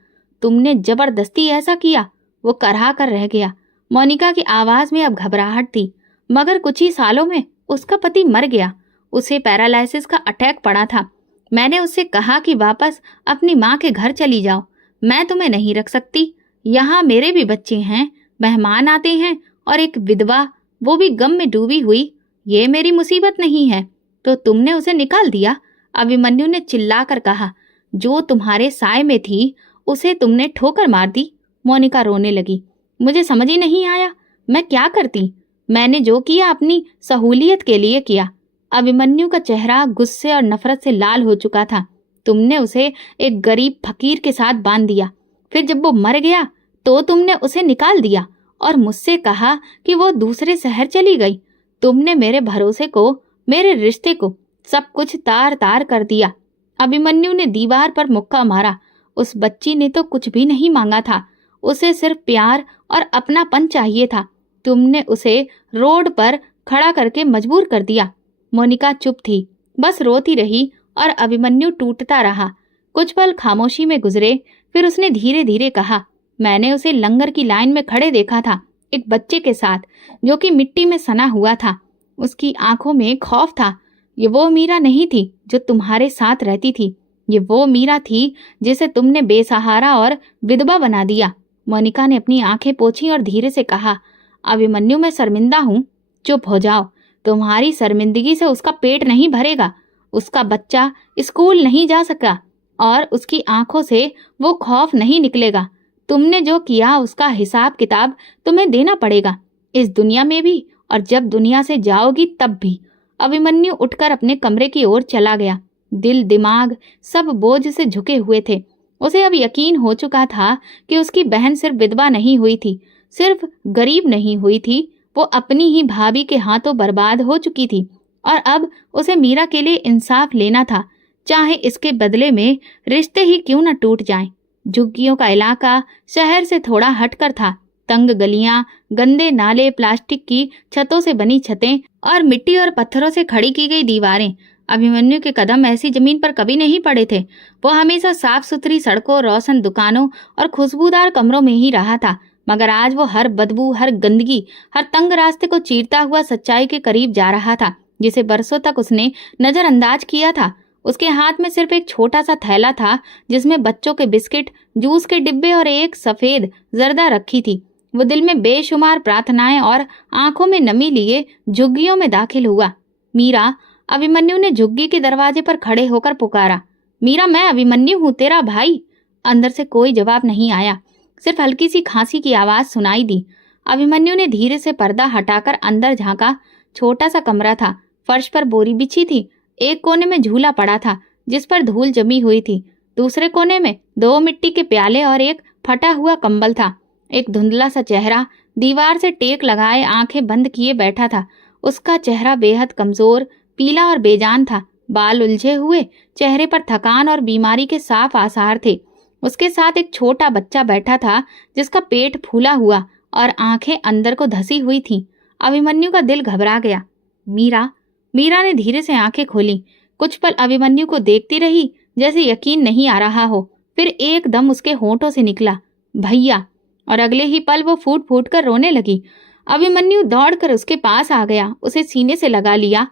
तुमने जबरदस्ती ऐसा किया? वो कराह कर रह गया। मोनिका की आवाज में अब घबराहट थी। मगर कुछ ही सालों में उसका पति मर गया। उसे पैरालिसिस का अटैक पड़ा था। मैंने उससे कहा कि वापस अपनी माँ के घर चली जाओ, मैं तुम्हें नहीं रख सकती। यहाँ मेरे भी बच्चे हैं, मेहमान आते हैं, और एक विधवा, वो भी गम में डूबी हुई। ये मेरी मुसीबत नहीं है। तो तुमने उसे निकाल दिया? अभिमन्यु ने चिल्लाकर कहा। जो तुम्हारे साय में थी उसे तुमने ठोकर मार दी। मोनिका रोने लगी। मुझे समझ ही नहीं आया मैं क्या करती। मैंने जो किया अपनी सहूलियत के लिए किया। अभिमन्यु का चेहरा गुस्से और नफरत से लाल हो चुका था। तुमने उसे एक गरीब फकीर के साथ बांध दिया। फिर जब वो मर गया तो तुमने उसे निकाल दिया और मुझसे कहा कि वो दूसरे शहर चली गई। तुमने मेरे भरोसे को, मेरे रिश्ते को, सब कुछ तार तार कर दिया। अभिमन्यु ने दीवार पर मुक्का मारा। उस बच्ची ने तो कुछ भी नहीं मांगा था। उसे सिर्फ प्यार और अपनापन चाहिए था। तुमने उसे रोड पर खड़ा करके मजबूर कर दिया। मोनिका चुप थी, बस रोती रही, और अभिमन्यु टूटता रहा। कुछ पल खामोशी में गुजरे, फिर उसने धीरे धीरे कहा, मैंने उसे लंगर की लाइन में खड़े देखा था, एक बच्चे के साथ, जो कि मिट्टी में सना हुआ था। उसकी आंखों में खौफ था। ये वो मीरा नहीं थी जो तुम्हारे साथ रहती थी। ये वो मीरा थी जिसे तुमने बेसहारा और विधवा बना दिया। मोनिका ने अपनी आंखें पोंछी और धीरे से कहा, अभिमन्यु, मैं शर्मिंदा हूँ। चुप हो जाओ। तुम्हारी शर्मिंदगी से उसका पेट नहीं भरेगा। उसका बच्चा स्कूल नहीं जा सका और उसकी आंखों से वो खौफ नहीं निकलेगा। तुमने जो किया उसका हिसाब किताब तुम्हें देना पड़ेगा, इस दुनिया में भी और जब दुनिया से जाओगी तब भी। अभिमन्यु उठकर अपने कमरे की ओर चला गया। दिल दिमाग सब बोझ से झुके हुए थे। उसे अब यकीन हो चुका था कि उसकी बहन सिर्फ विधवा नहीं हुई थी, सिर्फ गरीब नहीं हुई थी, वो अपनी ही भाभी के हाथों बर्बाद हो चुकी थी। और अब उसे मीरा के लिए इंसाफ लेना था, चाहे इसके बदले में रिश्ते ही क्यों न टूट जाएं। झुग्गियों का इलाका शहर से थोड़ा हटकर था। तंग गलियां, गंदे नाले, प्लास्टिक की छतों से बनी छतें और मिट्टी और पत्थरों से खड़ी की गई दीवारें। अभिमन्यु के कदम ऐसी जमीन पर कभी नहीं पड़े थे। वो हमेशा साफ सुथरी सड़कों, रोशन दुकानों और खुशबूदार कमरों में ही रहा था, मगर आज वो हर बदबू, हर गंदगी, हर तंग रास्ते को चीरता हुआ सच्चाई के करीब जा रहा था, जिसे बरसों तक उसने नजरअंदाज किया था। उसके हाथ में सिर्फ एक छोटा सा थैला था, जिसमें बच्चों के बिस्किट, जूस के डिब्बे और एक सफेद जर्दा रखी थी। वो दिल में बेशुमार प्रार्थनाएं और आंखों में नमी लिए झुग्गियों में दाखिल हुआ। मीरा! अभिमन्यु ने झुग्गी के दरवाजे पर खड़े होकर पुकारा। मीरा, मैं अभिमन्यु हूँ, तेरा भाई। अंदर से कोई जवाब नहीं आया, सिर्फ हल्की सी खांसी की आवाज सुनाई दी। अभिमन्यु ने धीरे से पर्दा हटाकर अंदर झांका। छोटा सा कमरा था। फर्श पर बोरी बिछी थी। एक कोने में झूला पड़ा था जिस पर धूल जमी हुई थी। दूसरे कोने में 2 मिट्टी के प्याले और एक फटा हुआ कंबल था। एक धुंधला सा चेहरा दीवार से टेक लगाए आंखें बंद किए बैठा था। उसका चेहरा बेहद कमजोर, पीला और बेजान था। बाल उलझे हुए, चेहरे पर थकान और बीमारी के साफ आसार थे। उसके साथ एक छोटा बच्चा बैठा था जिसका पेट फूला हुआ और आंखें अंदर को धसी हुई थीं। अभिमन्यु का दिल घबरा गया। मीरा, मीरा ने धीरे से आंखें खोली। कुछ पल अभिमन्यु को देखती रही, जैसे यकीन नहीं आ रहा हो। फिर एकदम उसके होंठों से निकला, भैया, और अगले ही पल वो फूट फूट कर रोने लगी। अभिमन्यु दौड़कर उसके पास आ गया, उसे सीने से लगा लिया।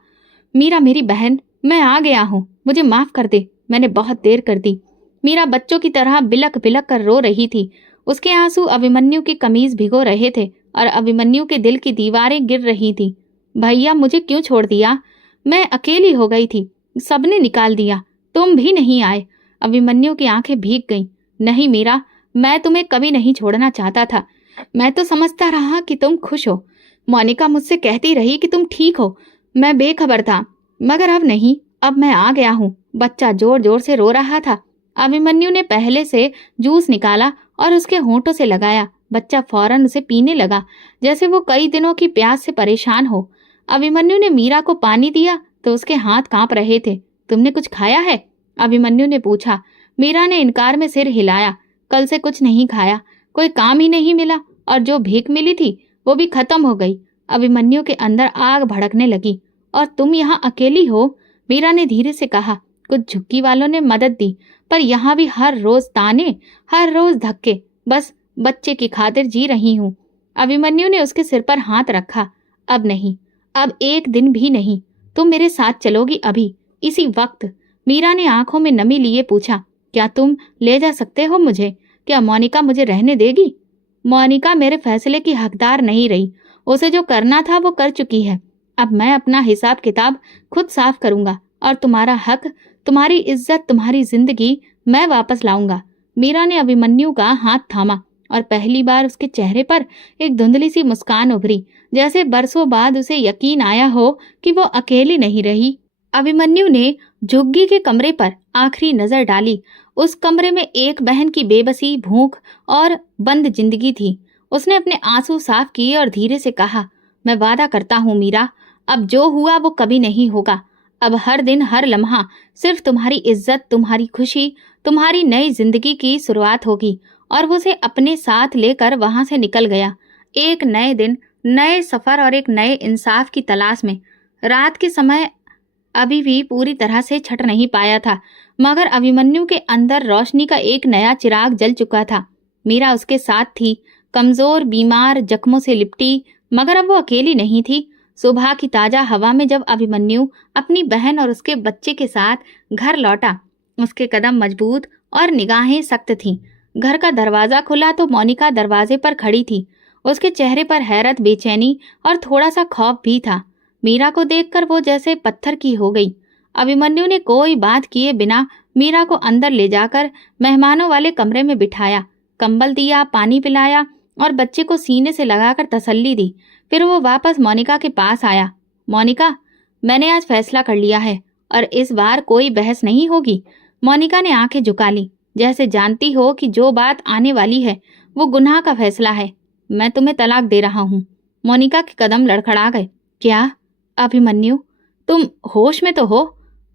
मीरा मेरी बहन, मैं आ गया हूँ, मुझे माफ कर दे, मैंने बहुत देर कर दी। मीरा बच्चों की तरह बिलक बिलक कर रो रही थी। उसके आंसू अभिमन्यु की कमीज भिगो रहे थे और अभिमन्यु के दिल की दीवारें गिर रही थी। भैया, मुझे क्यों छोड़ दिया? मैं अकेली हो गई थी, सबने निकाल दिया, तुम भी नहीं आए। अभिमन्यु की आंखें भीग गईं। नहीं मीरा, मैं तुम्हें कभी नहीं छोड़ना चाहता था। मैं तो समझता रहा कि तुम खुश हो। मोनिका मुझसे कहती रही कि तुम ठीक हो। मैं बेखबर था, मगर अब नहीं, अब मैं आ गया हूँ। बच्चा जोर जोर से रो रहा था। अभिमन्यु ने पहले से जूस निकाला और उसके होंठों से लगाया। बच्चा फौरन उसे पीने लगा, जैसे वो कई दिनों की प्यास से परेशान हो। अभिमन्यु ने मीरा को पानी दिया तो उसके हाथ कांप रहे थे। तुमने कुछ खाया है? अभिमन्यु ने पूछा। मीरा ने इनकार में सिर हिलाया। कल से कुछ नहीं खाया, कोई काम ही नहीं मिला और जो भीख मिली थी वो भी खत्म हो गई। अभिमन्यु के अंदर आग भड़कने लगी। और तुम यहाँ अकेली हो? मीरा ने धीरे से कहा। कुछ झुग्गी वालों ने मदद दी, पर यहाँ भी हर रोज ताने, हर रोज धक्के। बस बच्चे की खातिर जी रही हूँ। अभिमन्यु ने उसके सिर पर हाथ रखा। अब नहीं, अब एक दिन भी नहीं। तुम मेरे साथ चलोगी अभी, इसी वक्त? मीरा ने आंखों में नमी लिए पूछा। क्या तुम ले जा सकते हो मुझे? क्या मोनिका मुझे रहने देगी? मोनिका मेरे फैसले की हकदार नहीं रही। उसे जो करना था वो कर चुकी है। अब मैं अपना हिसाब किताब खुद साफ करूंगा और तुम्हारा हक, तुम्हारी इज्जत, तुम्हारी जिंदगी मैं वापस लाऊंगा। मीरा ने अभिमन्यु का हाथ थामा और पहली बार उसके चेहरे पर एक धुंधली सी मुस्कान उभरी, जैसे बरसों बाद उसे यकीन आया हो कि वो अकेली नहीं रही। अभिमन्यु ने झुग्गी के कमरे पर आखिरी नजर डाली। उस कमरे में एक बहन की बेबसी, भूख और बंद जिंदगी थी। उसने अपने आंसू साफ किए और धीरे से कहा, मैं वादा करता हूँ मीरा, अब जो हुआ वो कभी नहीं होगा। अब हर दिन, हर लम्हा सिर्फ तुम्हारी इज्जत, तुम्हारी खुशी, तुम्हारी नई जिंदगी की शुरुआत होगी। और वो उसे अपने साथ लेकर वहां से निकल गया, एक नए दिन, नए सफर और एक नए इंसाफ की तलाश में। रात के समय अभी भी पूरी तरह से छट नहीं पाया था, मगर अभिमन्यु के अंदर रोशनी का एक नया चिराग जल चुका था। मीरा उसके साथ थी, कमजोर, बीमार, जख्मों से लिपटी, मगर अब वो अकेली नहीं थी। सुबह की ताजा हवा में जब अभिमन्यु अपनी बहन और उसके बच्चे के साथ घर लौटा, उसके कदम मजबूत और निगाहें सख्त थीं। घर का दरवाजा खुला तो मोनिका दरवाजे पर खड़ी थी। उसके चेहरे पर हैरत, बेचैनी और थोड़ा सा खौफ भी था। मीरा को देखकर वो जैसे पत्थर की हो गई। अभिमन्यु ने कोई बात किए बिना मीरा को अंदर ले जाकर मेहमानों वाले कमरे में बिठाया, कंबल दिया, पानी पिलाया और बच्चे को सीने से लगाकर तसल्ली दी। फिर वो वापस मोनिका के पास आया। मोनिका, मैंने आज फैसला कर लिया है और इस बार कोई बहस नहीं होगी। मोनिका ने आंखें झुका ली, जैसे जानती हो कि जो बात आने वाली है वो गुनाह का फैसला है। मैं तुम्हें तलाक दे रहा हूँ। मोनिका के कदम लड़खड़ा गए। क्या? अभिमन्यु, तुम होश में तो हो?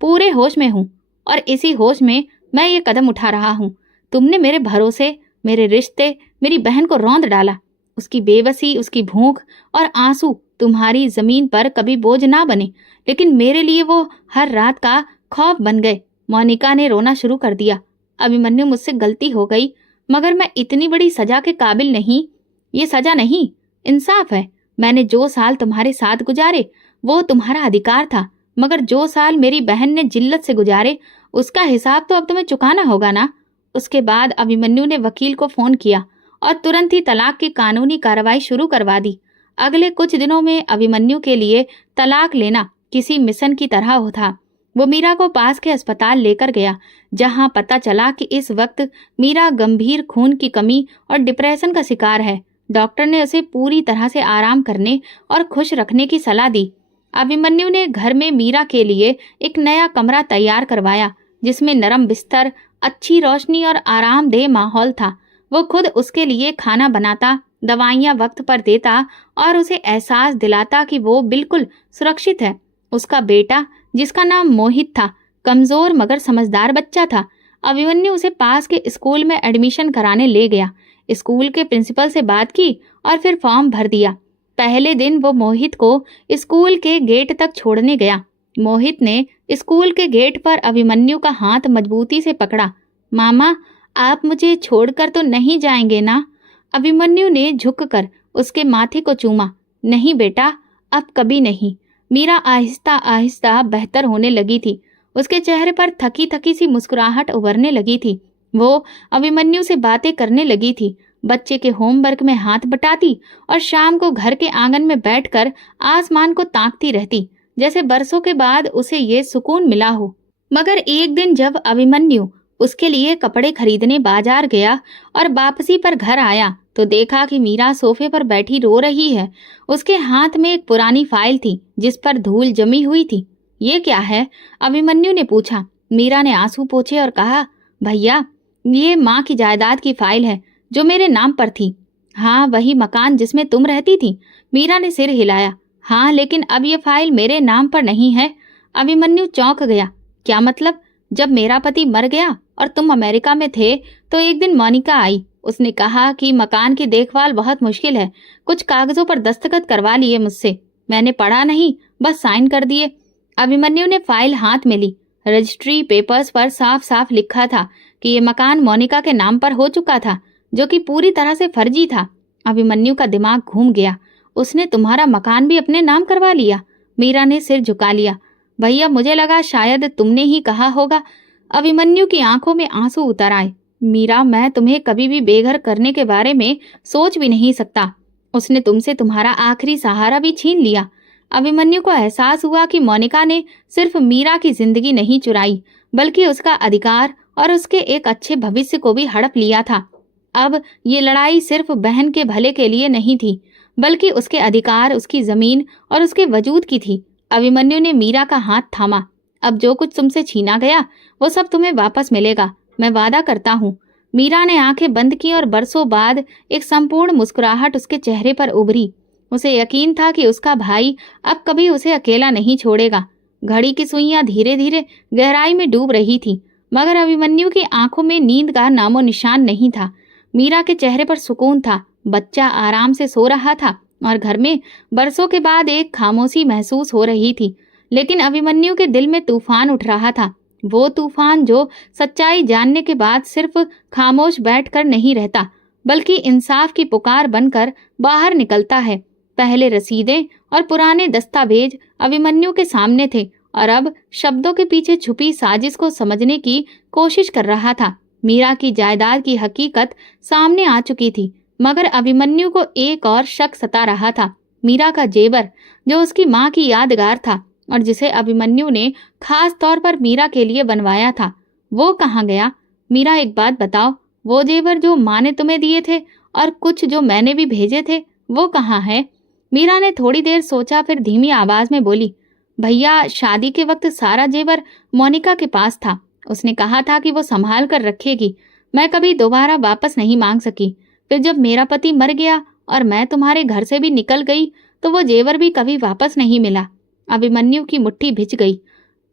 पूरे होश में हूँ और इसी होश में मैं ये कदम उठा रहा हूँ। तुमने मेरे भरोसे, मेरे रिश्ते, मेरी बहन को रौंद डाला। उसकी बेबसी, उसकी भूख और आंसू तुम्हारी जमीन पर कभी बोझ ना बने, लेकिन मेरे लिए वो हर रात का खौफ बन गए। मोनिका ने रोना शुरू कर दिया। अभिमन्यु, मुझसे गलती हो गई, मगर मैं इतनी बड़ी सजा के काबिल नहीं। ये सजा नहीं, इंसाफ है। मैंने जो साल तुम्हारे साथ गुजारे वो तुम्हारा अधिकार था, मगर जो साल मेरी बहन ने जिल्लत से गुजारे उसका हिसाब तो अब तुम्हें चुकाना होगा ना। उसके बाद अभिमन्यु ने वकील को फोन किया और तुरंत ही तलाक की कानूनी कार्रवाई शुरू करवा दी। अगले कुछ दिनों में अभिमन्यु के लिए तलाक लेना किसी मिशन की तरह था। वो मीरा को पास के अस्पताल लेकर गया, जहां पता चला कि इस वक्त मीरा गंभीर खून की कमी और डिप्रेशन का शिकार है। डॉक्टर ने उसे पूरी तरह से आराम करने और खुश रखने की सलाह दी। अभिमन्यु ने घर में मीरा के लिए एक नया कमरा तैयार करवाया, जिसमें नरम बिस्तर, अच्छी रोशनी और आरामदेह माहौल था। वो खुद उसके लिए खाना बनाता, दवाइयाँ वक्त पर देता और उसे एहसास दिलाता कि वो बिल्कुल सुरक्षित है। उसका बेटा, जिसका नाम मोहित था, कमजोर मगर समझदार बच्चा था। अभिमन्यु उसे पास के स्कूल में एडमिशन कराने ले गया। स्कूल के प्रिंसिपल से बात की और फिर फॉर्म भर दिया। पहले दिन वो मोहित को स्कूल के गेट तक छोड़ने गया। मोहित ने स्कूल के गेट पर अभिमन्यु का हाथ मजबूती से पकड़ा। मामा, आप मुझे छोड़कर तो नहीं जाएंगे ना? अभिमन्यु ने झुककर उसके माथे को चूमा। नहीं बेटा, अब कभी नहीं। मीरा आहिस्ता आहिस्ता बेहतर होने लगी थी। उसके चेहरे पर थकी थकी सी मुस्कुराहट उभरने लगी थी। वो अभिमन्यु से बातें करने लगी थी। बच्चे के होमवर्क में हाथ बटाती और शाम को घर के आंगन में बैठकर आसमान को ताकती रहती, जैसे बरसों के बाद उसे ये सुकून मिला हो। मगर एक दिन जब अभिमन्यु उसके लिए कपड़े खरीदने बाजार गया और वापसी पर घर आया तो देखा कि मीरा सोफे पर बैठी रो रही है। उसके हाथ में एक पुरानी फाइल थी जिस पर धूल जमी हुई थी। ये क्या है? अभिमन्यु ने पूछा। मीरा ने आंसू पोंछे और कहा, भैया, ये माँ की जायदाद की फाइल है जो मेरे नाम पर थी। हाँ, वही मकान जिसमें तुम रहती थी। मीरा ने सिर हिलाया। हाँ, लेकिन अब ये फाइल मेरे नाम पर नहीं है। अभिमन्यु चौंक गया। क्या मतलब? जब मेरा पति मर गया और तुम अमेरिका में थे तो एक दिन मोनिका आई। उसने कहा कि मकान की देखभाल बहुत मुश्किल है। कुछ कागजों पर दस्तखत करवा लिए मुझसे। मैंने पढ़ा नहीं, बस साइन कर दिए। अभिमन्यु ने फाइल हाथ में ली। रजिस्ट्री पेपर्स पर साफ साफ लिखा था कि ये मकान मोनिका के नाम पर हो चुका था, जो कि पूरी तरह से फर्जी था। अभिमन्यु का दिमाग घूम गया। उसने तुम्हारा मकान भी अपने नाम करवा लिया? मीरा ने सिर झुका लिया। भैया, मुझे लगा शायद तुमने ही कहा होगा। अभिमन्यु की आंखों में आंसू उतर आए। मीरा, मैं तुम्हें कभी भी बेघर करने के बारे में सोच भी नहीं सकता। उसने तुमसे तुम्हारा आखिरी सहारा भी छीन लिया। अभिमन्यु को एहसास हुआ कि मोनिका ने सिर्फ मीरा की जिंदगी नहीं चुराई, बल्कि उसका अधिकार और उसके एक अच्छे भविष्य को भी हड़प लिया था। अब ये लड़ाई सिर्फ बहन के भले के लिए नहीं थी, बल्कि उसके अधिकार, उसकी जमीन और उसके वजूद की थी। अभिमन्यु ने मीरा का हाथ थामा। अब जो कुछ तुमसे छीना गया वो सब तुम्हें वापस मिलेगा, मैं वादा करता हूँ। मीरा ने आंखें बंद की और बरसों बाद एक संपूर्ण मुस्कुराहट उसके चेहरे पर उभरी। उसे यकीन था कि उसका भाई अब कभी उसे अकेला नहीं छोड़ेगा। घड़ी की सुइयां धीरे धीरे गहराई में डूब रही थी, मगर अभिमन्यु की आंखों में नींद का नामो निशान नहीं था। मीरा के चेहरे पर सुकून था। बच्चा आराम से सो रहा था और घर में बरसों के बाद एक खामोशी महसूस हो रही थी। लेकिन अभिमन्यु के दिल में तूफान उठ रहा था। वो तूफान जो सच्चाई जानने के बाद सिर्फ खामोश बैठकर नहीं रहता, बल्कि इंसाफ की पुकार बनकर बाहर निकलता है। पहले रसीदें और पुराने दस्तावेज अभिमन्यु के सामने थे और अब शब्दों के पीछे छुपी साजिश को समझने की कोशिश कर रहा था। मीरा की जायदाद की हकीकत सामने आ चुकी थी, मगर अभिमन्यु को एक और शक सता रहा था। मीरा का जेवर, जो उसकी माँ की यादगार था और जिसे अभिमन्यु ने खास तौर पर मीरा के लिए बनवाया था, वो कहाँ गया? मीरा, एक बात बताओ, वो जेवर जो माँ ने तुम्हें दिए थे और कुछ जो मैंने भी भेजे थे, वो कहाँ है? मीरा ने थोड़ी देर सोचा, फिर धीमी आवाज में बोली, भैया, शादी के वक्त सारा जेवर मोनिका के पास था। उसने कहा था कि वो संभाल कर रखेगी। मैं कभी दोबारा वापस नहीं मांग सकी। फिर जब मेरा पति मर गया और मैं तुम्हारे घर से भी निकल गई तो वो जेवर भी कभी वापस नहीं मिला। अभिमन्यु की मुट्ठी भिज गई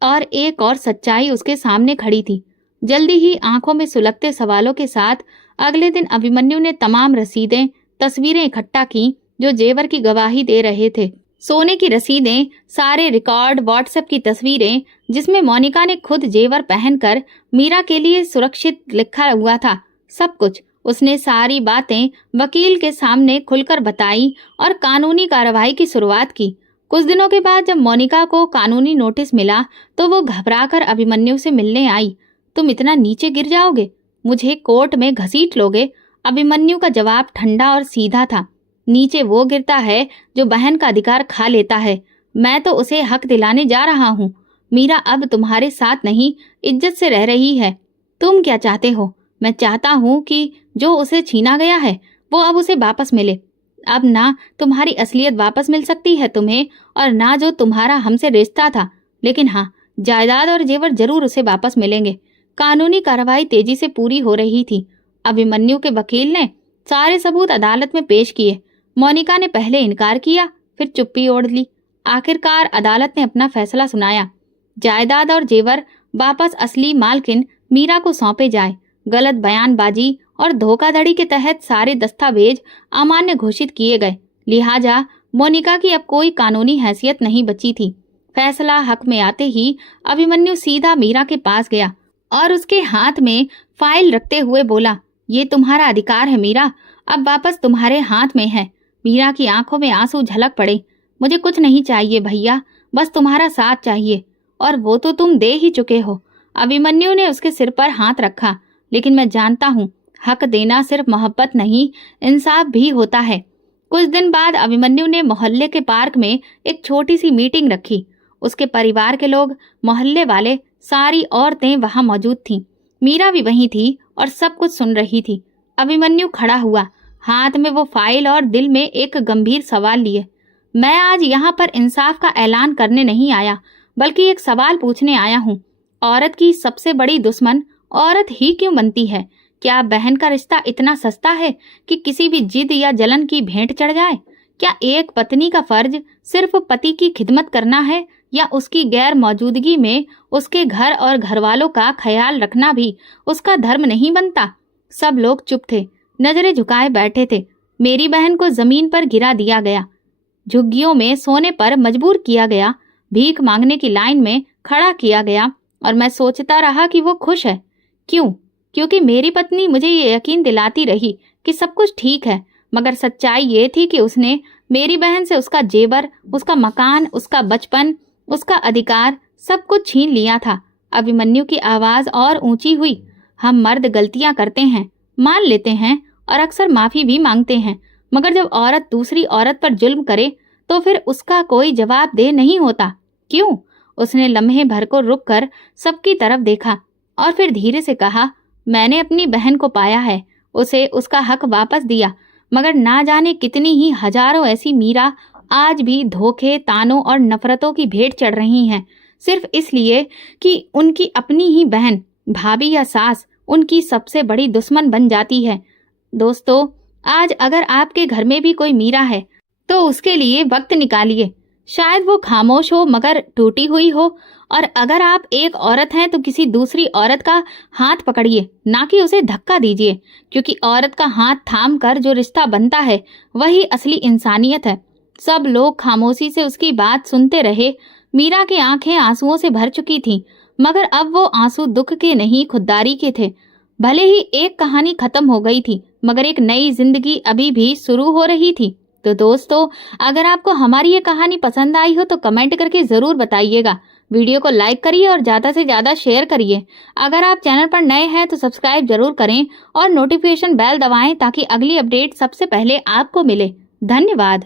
और एक और सच्चाई उसके सामने खड़ी थी। जल्दी ही आंखों में सुलगते सवालों के साथ अगले दिन अभिमन्यु ने तमाम रसीदें, तस्वीरें इकट्ठा की जो जेवर की गवाही दे रहे थे। सोने की रसीदें, सारे रिकॉर्ड, व्हाट्सएप की तस्वीरें जिसमें मोनिका ने खुद जेवर पहनकर मीरा के लिए सुरक्षित लिखा हुआ था। सब कुछ उसने सारी बातें वकील के सामने खुलकर बताई और कानूनी कार्रवाई की शुरुआत की। कुछ दिनों के बाद जब मोनिका को कानूनी नोटिस मिला तो वो घबराकर अभिमन्यु से मिलने आई। तुम इतना नीचे गिर जाओगे? मुझे कोर्ट में घसीट लोगे? अभिमन्यु का जवाब ठंडा और सीधा था। नीचे वो गिरता है जो बहन का अधिकार खा लेता है। मैं तो उसे हक दिलाने जा रहा हूँ। मीरा अब तुम्हारे साथ नहीं, इज्जत से रह रही है। तुम क्या चाहते हो? मैं चाहता हूँ कि जो उसे छीना गया है वो अब उसे वापस मिले। अब ना तुम्हारी असलियत वापस मिल सकती है तुम्हें, और ना जो तुम्हारा हमसे रिश्ता था। लेकिन हाँ, जायदाद और जेवर जरूर उसे वापस मिलेंगे। कानूनी कार्रवाई तेजी से पूरी हो रही थी। अभिमन्यु के वकील ने सारे सबूत अदालत में पेश किए। मोनिका ने पहले इनकार किया, फिर चुप्पी ओढ़ ली। आखिरकार अदालत ने अपना फैसला सुनाया। जायदाद और जेवर वापस असली मालकिन मीरा को सौंपे जाए। गलत बयानबाजी और धोखाधड़ी के तहत सारे दस्तावेज अमान्य घोषित किए गए। लिहाजा मोनिका की अब कोई कानूनी हैसियत नहीं बची थी। फैसला हक में आते ही अभिमन्यु सीधा मीरा के पास गया और उसके हाथ में फाइल रखते हुए बोला, ये तुम्हारा अधिकार है मीरा, अब वापस तुम्हारे हाथ में है। मीरा की आंखों में आंसू झलक पड़े। मुझे कुछ नहीं चाहिए भैया, बस तुम्हारा साथ चाहिए, और वो तो तुम दे ही चुके हो। अभिमन्यु ने उसके सिर पर हाथ रखा। लेकिन मैं जानता हूँ, हक देना सिर्फ मोहब्बत नहीं, इंसाफ भी होता है। कुछ दिन बाद अभिमन्यु ने मोहल्ले के पार्क में एक छोटी सी मीटिंग रखी। उसके परिवार के लोग, मोहल्ले वाले, सारी औरतें वहां मौजूद थीं। मीरा भी वहीं थी और सब कुछ सुन रही थी। अभिमन्यु खड़ा हुआ, हाथ में वो फाइल और दिल में एक गंभीर सवाल लिए। मैं आज यहाँ पर इंसाफ का ऐलान करने नहीं आया, बल्कि एक सवाल पूछने आया हूँ। औरत की सबसे बड़ी दुश्मन औरत ही क्यों बनती है? क्या बहन का रिश्ता इतना सस्ता है कि किसी भी जिद या जलन की भेंट चढ़ जाए? क्या एक पत्नी का फर्ज सिर्फ पति की खिदमत करना है, या उसकी गैर मौजूदगी में उसके घर और घरवालों का ख्याल रखना भी उसका धर्म नहीं बनता? सब लोग चुप थे, नजरें झुकाए बैठे थे। मेरी बहन को जमीन पर गिरा दिया गया, झुग्गियों में सोने पर मजबूर किया गया, भीख मांगने की लाइन में खड़ा किया गया, और मैं सोचता रहा कि वो खुश है। क्यों? क्योंकि मेरी पत्नी मुझे ये यकीन दिलाती रही कि सब कुछ ठीक है, मगर सच्चाई ये थी कि उसने मेरी बहन से उसका जेवर, उसका मकान, उसका बचपन, उसका अधिकार, सब कुछ छीन लिया था। अभिमन्यु की आवाज और ऊंची हुई। हम मर्द गलतियां करते हैं, मान लेते हैं और अक्सर माफी भी मांगते हैं, मगर जब औरत दूसरी औरत पर जुल्म करे तो फिर उसका कोई जवाबदेह नहीं होता। क्यों? उसने लम्हे भर को रुक कर सबकी तरफ देखा और फिर धीरे से कहा, मैंने अपनी बहन को पाया है, उसे उसका हक वापस दिया, मगर ना जाने कितनी ही हजारों ऐसी मीरा आज भी धोखे, तानों और नफरतों की भेंट चढ़ रही हैं, सिर्फ इसलिए कि उनकी अपनी ही बहन, भाभी या सास उनकी सबसे बड़ी दुश्मन बन जाती है। दोस्तों, आज अगर आपके घर में भी कोई मीरा है तो उसके लिए वक्त निकालिए। शायद वो खामोश हो मगर टूटी हुई हो, और अगर आप एक औरत हैं तो किसी दूसरी औरत का हाथ पकड़िए, ना कि उसे धक्का दीजिए, क्योंकि औरत का हाथ थाम कर जो रिश्ता बनता है वही असली इंसानियत है। सब लोग खामोशी से उसकी बात सुनते रहे। मीरा की आंखें आंसुओं से भर चुकी थीं, मगर अब वो आंसू दुख के नहीं, खुददारी के थे। भले ही एक कहानी खत्म हो गई थी, मगर एक नई जिंदगी अभी भी शुरू हो रही थी। तो दोस्तों, अगर आपको हमारी ये कहानी पसंद आई हो तो कमेंट करके जरूर बताइएगा। वीडियो को लाइक करिए और ज़्यादा से ज़्यादा शेयर करिए। अगर आप चैनल पर नए हैं तो सब्सक्राइब जरूर करें और नोटिफिकेशन बेल दबाएं ताकि अगली अपडेट सबसे पहले आपको मिले। धन्यवाद।